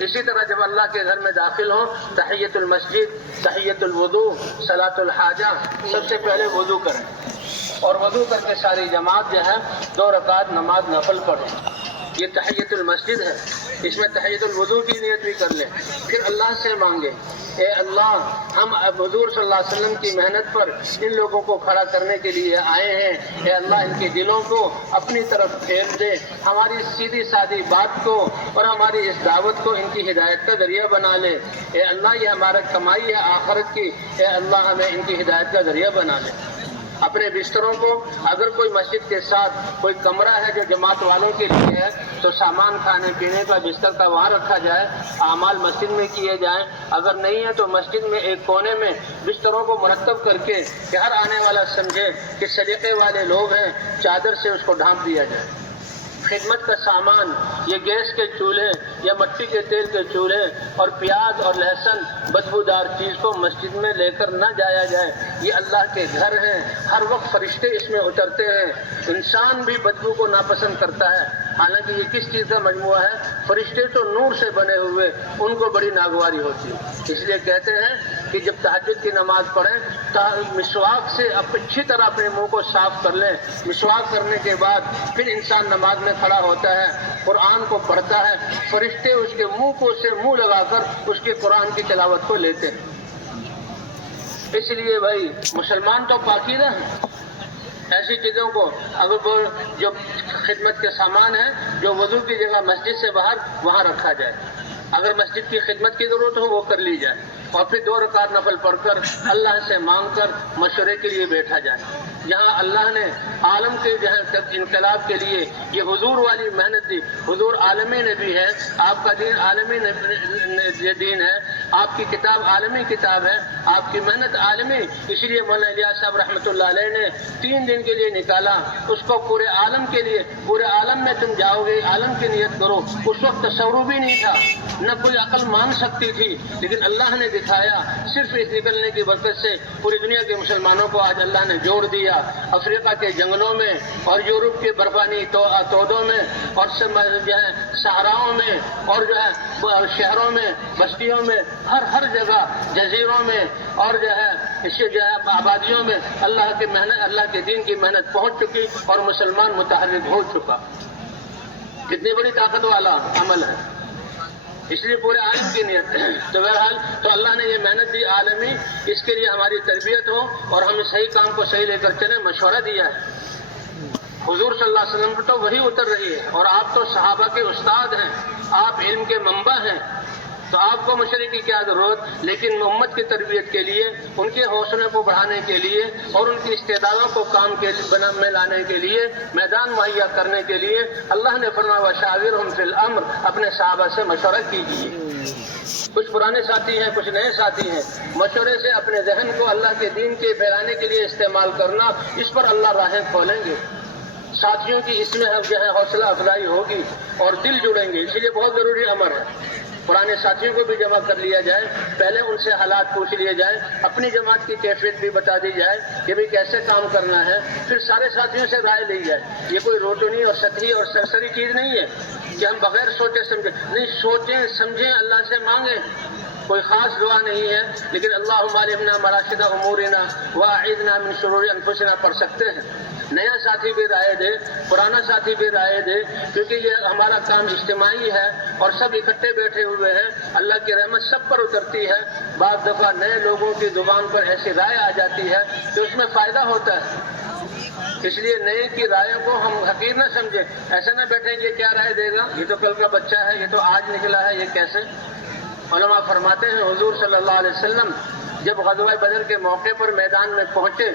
اسی طرح جب اللہ کے گھر میں داخل ہوں، تحیۃ المسجد، تحیۃ الوضو، صلاۃ الحاجہ، سب سے پہلے وضو کریں، اور وضو کر کے ساری جماعت جو ہے 2 رکعت نماز نفل پڑھیں. یہ تحیۃ المسجد ہے. اس میں تحیۃ الوضو کی نیت بھی کر لیں. پھر اللہ سے مانگے، اے اللہ، ہم حضور صلی اللہ علیہ وسلم کی محنت پر ان لوگوں کو کھڑا کرنے کے لیے آئے ہیں. اے اللہ، ان کے دلوں کو اپنی طرف پھیر دے، ہماری سیدھی سادی بات کو اور ہماری اس دعوت کو ان کی ہدایت کا ذریعہ بنا لے. اے اللہ، یہ ہمارا کمائی ہے آخرت کی، اے اللہ ہمیں ان کی ہدایت کا ذریعہ بنا لے. اپنے بستروں کو، اگر کوئی مسجد کے ساتھ کوئی کمرہ ہے جو جماعت والوں کے لیے ہے تو سامان کھانے پینے کا بستر کا وہاں رکھا جائے، اعمال مسجد میں کیے جائیں. اگر نہیں ہے تو مسجد میں ایک کونے میں بستروں کو مرتب کر کے کہ ہر آنے والا سمجھے کہ سلیقے والے لوگ ہیں، چادر سے اس کو ڈھانپ دیا جائے. خدمت کا سامان، یہ گیس کے چولہے یا مٹی کے تیل کے چولہے اور پیاز اور لہسن بدبودار چیز کو مسجد میں لے کر نہ جایا جائے. یہ اللہ کے گھر ہیں، ہر وقت فرشتے اس میں اترتے ہیں. انسان بھی بدبو کو ناپسند کرتا ہے، حالانکہ یہ کس چیز کا مجموعہ ہے؟ فرشتے تو نور سے بنے ہوئے، ان کو بڑی ناگواری ہوتی ہے. اس لیے کہتے ہیں کہ جب تہجد کی نماز پڑھیں مسواک سے اچھی طرح اپنے منہ کو صاف کر لیں. مسواک کرنے کے بعد پھر انسان نماز میں کھڑا ہوتا ہے، قرآن کو پڑھتا ہے، فرشتے اس کے منہ کو سے منہ لگا کر اس کے قرآن کی تلاوت کو لیتے ہیں. اس لیے بھائی مسلمان تو پاکیزہ ہیں. ایسی چیزوں کو اگر جو خدمت کے سامان ہیں جو وضو کی جگہ مسجد سے باہر وہاں رکھا جائے. اگر مسجد کی خدمت کی ضرورت ہو وہ کر لی جائے، اور پھر 2 رکعت نفل پڑھ کر اللہ سے مانگ کر مشورے کے لیے بیٹھا جائے. جہاں اللہ نے عالم کے انقلاب کے لیے یہ حضور والی محنت دی. حضور عالمی نبی ہے، آپ کا دین عالمی دین ہے، آپ کی کتاب عالمی کتاب ہے، آپ کی محنت عالمی. اس لیے مولانا الیاس صاحب رحمۃ اللہ علیہ نے 3 دن کے لیے نکالا، اس کو پورے عالم کے لیے، پورے عالم میں تم جاؤ گے، عالم کی نیت کرو. اس وقت تصور بھی نہیں تھا، نہ کوئی عقل مان سکتی تھی، لیکن اللہ نے دکھایا. صرف اس نکلنے کی برکت سے پوری دنیا کے مسلمانوں کو آج اللہ نے جوڑ دیا. افریقہ کے جنگلوں میں اور یورپ کے برفانی تودوں میں اور جو ہے صحراؤں میں اور جو ہے شہروں میں، بستیوں میں، ہر جگہ، جزیروں میں اور جو ہے آبادیوں میں اللہ کے دین کی محنت پہنچ چکی اور مسلمان متحرک ہو چکا. کتنی بڑی طاقت والا عمل ہے. اس لیے پورے عالم کی نیت. تو بہرحال تو اللہ نے یہ محنت دی عالمی، اس کے لیے ہماری تربیت ہو اور ہم صحیح کام کو صحیح لے کر چلیں. مشورہ دیا ہے حضور صلی اللہ علیہ وسلم پر، تو وہی اتر رہی ہے، اور آپ تو صحابہ کے استاد ہیں، آپ علم کے منبع ہیں. تو آپ کو مشورے کی کیا ضرورت، لیکن امت کی تربیت کے لیے، ان کے حوصلے کو بڑھانے کے لیے اور ان کی استعدادوں کو کام کے میں لانے کے لیے، میدان مہیا کرنے کے لیے اللہ نے فرمایا وشاورہم فی الامر، اپنے صحابہ سے مشورہ کیجیے۔ کچھ پرانے ساتھی ہیں، کچھ نئے ساتھی ہیں، مشورے سے اپنے ذہن کو اللہ کے دین کے پھیلانے کے لیے استعمال کرنا، اس پر اللہ راہیں کھولیں گے۔ ساتھیوں کی اس میں جو ہے حوصلہ افزائی ہوگی اور دل جڑیں گے، اس لیے بہت ضروری امر ہے۔ پرانے ساتھیوں کو بھی جمع کر لیا جائے، پہلے ان سے حالات پوچھ لیے جائیں، اپنی جماعت کی کیفیت بھی بتا دی جائے کہ بھی کیسے کام کرنا ہے، پھر سارے ساتھیوں سے رائے لی جائے۔ یہ کوئی روٹنی اور سطحی اور سرسری چیز نہیں ہے کہ ہم بغیر سوچے سمجھے، نہیں، سوچیں سمجھیں، اللہ سے مانگیں۔ کوئی خاص دعا نہیں ہے، لیکن اللہم علمنا مراشد امورنا واعذنا من شرور انفسنا پڑھ سکتے ہیں۔ نیا ساتھی بھی رائے دے، پرانا ساتھی بھی رائے دے، کیونکہ یہ ہمارا کام اجتماعی ہے اور سب اکٹھے بیٹھے ہوئے ہیں، اللہ کی رحمت سب پر اترتی ہے۔ بعض دفعہ نئے لوگوں کی زبان پر ایسی رائے آ جاتی ہے کہ اس میں فائدہ ہوتا ہے، اس لیے نئے کی رائے کو ہم حقیر نہ سمجھیں۔ ایسا نہ بیٹھیں کہ یہ کیا رائے دے گا، یہ تو کل کا بچہ ہے، یہ تو آج نکلا ہے، یہ کیسے۔ علماء فرماتے ہیں حضور صلی اللہ علیہ وسلم جب غزوہ بدر کے موقع پر میدان میں پہنچے،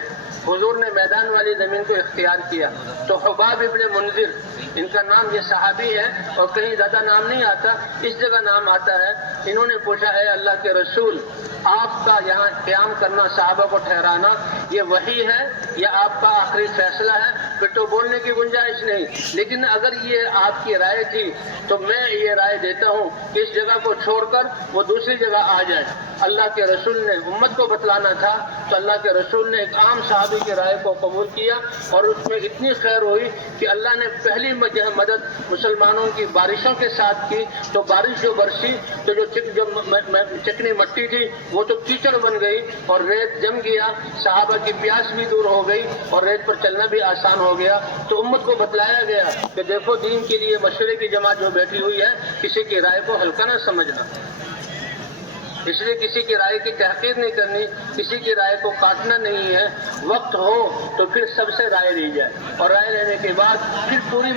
حضور نے میدان والی زمین کو اختیار کیا تو حباب ابن منذر، ان کا نام، یہ صحابی ہے اور کہیں زیادہ نام نہیں آتا، اس جگہ نام آتا ہے۔ انہوں نے پوچھا ہے اللہ کے رسول، آپ کا یہاں قیام کرنا، صحابہ کو ٹھہرانا، یہ وحی ہے یا آپ کا آخری فیصلہ ہے؟ پھر تو بولنے کی گنجائش نہیں، لیکن اگر یہ آپ کی رائے تھی تو میں یہ رائے دیتا ہوں کہ اس جگہ کو چھوڑ کر وہ دوسری جگہ آ جائے۔ اللہ کے رسول نے امت کو بتلانا تھا تو اللہ کے رسول نے ایک عام صحابی کی رائے کو قبول کیا اور اس میں اتنی خیر ہوئی کہ اللہ نے پہلی مدد مسلمانوں کی بارشوں کے ساتھ کی، تو بارش جو برسی تو جو چکنی مٹی تھی وہ تو کیچڑ بن گئی اور ریت جم گیا، صحابہ کی پیاس بھی دور ہو گئی اور ریت پر چلنا بھی آسان ہو گیا۔ تو امت کو بتلایا گیا کہ دیکھو دین کے لیے مشورے کی جماعت جو بیٹھی ہوئی ہے، کسی کی رائے کو ہلکا نہ سمجھنا، اس لیے کسی کی رائے کی تحقیر نہیں کرنی، کسی کی رائے کو کاٹنا نہیں ہے۔ وقت ہو تو پھر سب سے رائے لی جائے اور رائے لینے کے بعد پھر پوری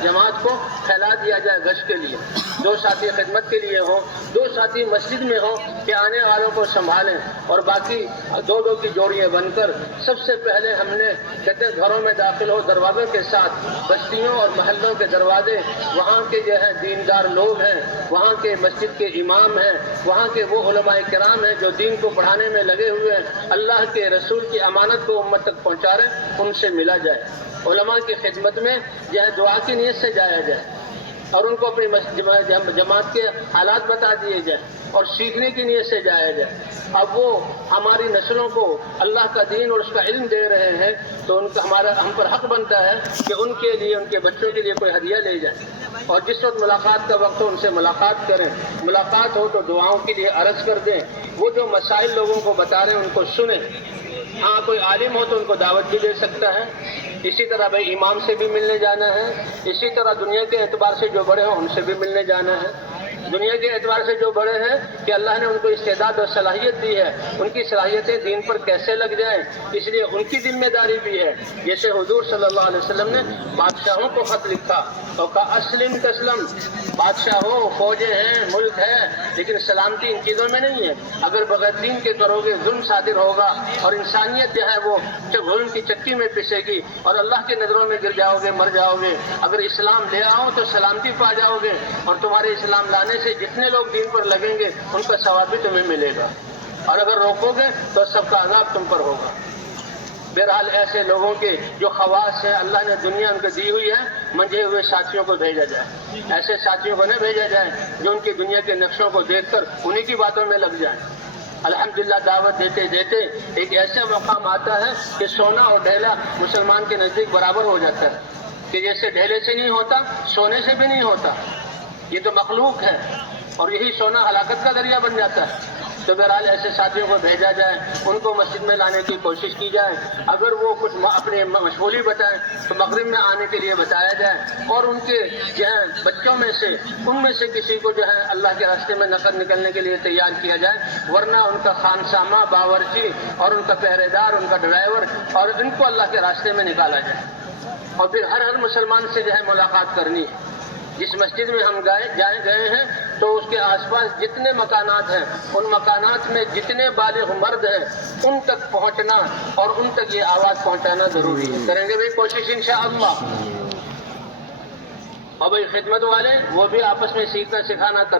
جماعت کو پھیلا دیا جائے گشت کے لیے۔ دو ساتھی خدمت کے لیے ہوں، دو ساتھی مسجد میں ہوں کہ آنے والوں کو سنبھالیں، اور باقی دو دو کی جوڑیاں بن کر سب سے پہلے ہم نے کہتے ہیں گھروں میں داخل ہو دروازوں کے ساتھ، بستیوں اور محلوں کے دروازے، وہاں کے جو ہے دیندار لوگ ہیں، وہاں کے مسجد کے امام ہیں، وہاں کے وہ علماء کرام ہیں جو دین کو پڑھانے میں لگے ہوئے ہیں، اللہ کے رسول کی امانت کو امت تک پہنچا رہے ہیں، ان سے ملا جائے۔ علماء کی خدمت میں جو ہے دعا کی نیت سے جایا جائے اور ان کو اپنی جماعت کے حالات بتا دیے جائیں اور سیکھنے کی نیت سے جایا جائے۔ اب وہ ہماری نسلوں کو اللہ کا دین اور اس کا علم دے رہے ہیں تو ان کا ہم پر حق بنتا ہے کہ ان کے لیے، ان کے بچوں کے لیے کوئی ہدیہ لے جائیں، اور جس وقت ملاقات کا وقت ہو ان سے ملاقات کریں، ملاقات ہو تو دعاؤں کے لیے عرض کر دیں، وہ جو مسائل لوگوں کو بتا رہے ہیں ان کو سنیں۔ ہاں کوئی عالم ہو تو ان کو دعوت بھی دے سکتا ہے، اسی طرح بھائی امام سے بھی ملنے جانا ہے، اسی طرح دنیا کے اعتبار سے جو بڑے ہوں ان سے بھی ملنے جانا ہے۔ دنیا کے اعتبار سے جو بڑے ہیں کہ اللہ نے ان کو استعداد اور صلاحیت دی ہے، ان کی صلاحیتیں دین پر کیسے لگ جائیں، اس لیے ان کی ذمہ داری بھی ہے۔ جیسے حضور صلی اللہ علیہ وسلم نے بادشاہوں کو خط لکھا اور کہا اسلم تسلم، بادشاہ ہو، فوجیں ہیں، ملک ہے، لیکن سلامتی ان چیزوں میں نہیں ہے۔ اگر بغیر دین کے کرو گے ظلم صادر ہوگا اور انسانیت جو ہے وہ ظلم کی چکی میں پسے گی اور اللہ کی نظروں میں گر جاؤ گے، مر جاؤ گے۔ اگر اسلام لے آؤ تو سلامتی پا جاؤ گے، اور تمہارے اسلام لانے سے جتنے لوگ دین پر لگیں گے ان کا ثواب بھی تمہیں ملے گا، اور اگر روکو گے تو سب کا عذاب تم پر ہوگا۔ بہرحال ایسے لوگوں کے جو خواص ہیں اللہ نے دنیا ان کو دی ہوئی ہے، منجھے ہوئے ساتھیوں کو بھیجا جائے۔ ایسے ساتھیوں کو نہ بھیجا جائے جو ان کی دنیا کے نقشوں کو دیکھ کر انہی کی باتوں میں لگ جائیں۔ الحمدللہ دعوت دیتے دیتے ایک ایسا مقام آتا ہے کہ سونا اور ڈھیلا مسلمان کے نزدیک برابر ہو جاتا ہے، کہ جیسے ڈھیلے سے نہیں ہوتا سونے سے بھی نہیں ہوتا، یہ تو مخلوق ہے، اور یہی سونا ہلاکت کا ذریعہ بن جاتا ہے۔ تو بہرحال ایسے ساتھیوں کو بھیجا جائے، ان کو مسجد میں لانے کی کوشش کی جائے، اگر وہ کچھ اپنی مشغولی بتائیں تو مغرب میں آنے کے لیے بتایا جائے، اور ان کے جو ہے بچوں میں سے ان میں سے کسی کو جو ہے اللہ کے راستے میں نکلنے کے لیے تیار کیا جائے، ورنہ ان کا خانسامہ، باورچی اور ان کا پہرے دار، ان کا ڈرائیور، اور ان کو اللہ کے راستے میں نکالا جائے۔ اور پھر ہر مسلمان سے جو ہے ملاقات کرنی ہے۔ جس مسجد میں ہم گئے ہیں تو اس کے آس پاس جتنے مکانات ہیں ان مکانات میں جتنے بالغ مرد ہیں ان تک پہنچنا اور ان تک یہ آواز پہنچانا ضروری ہے. کریں گے بھائی کوشش انشاءاللہ. اور بھائی خدمت والے وہ بھی آپس میں سیکھنا سکھانا کر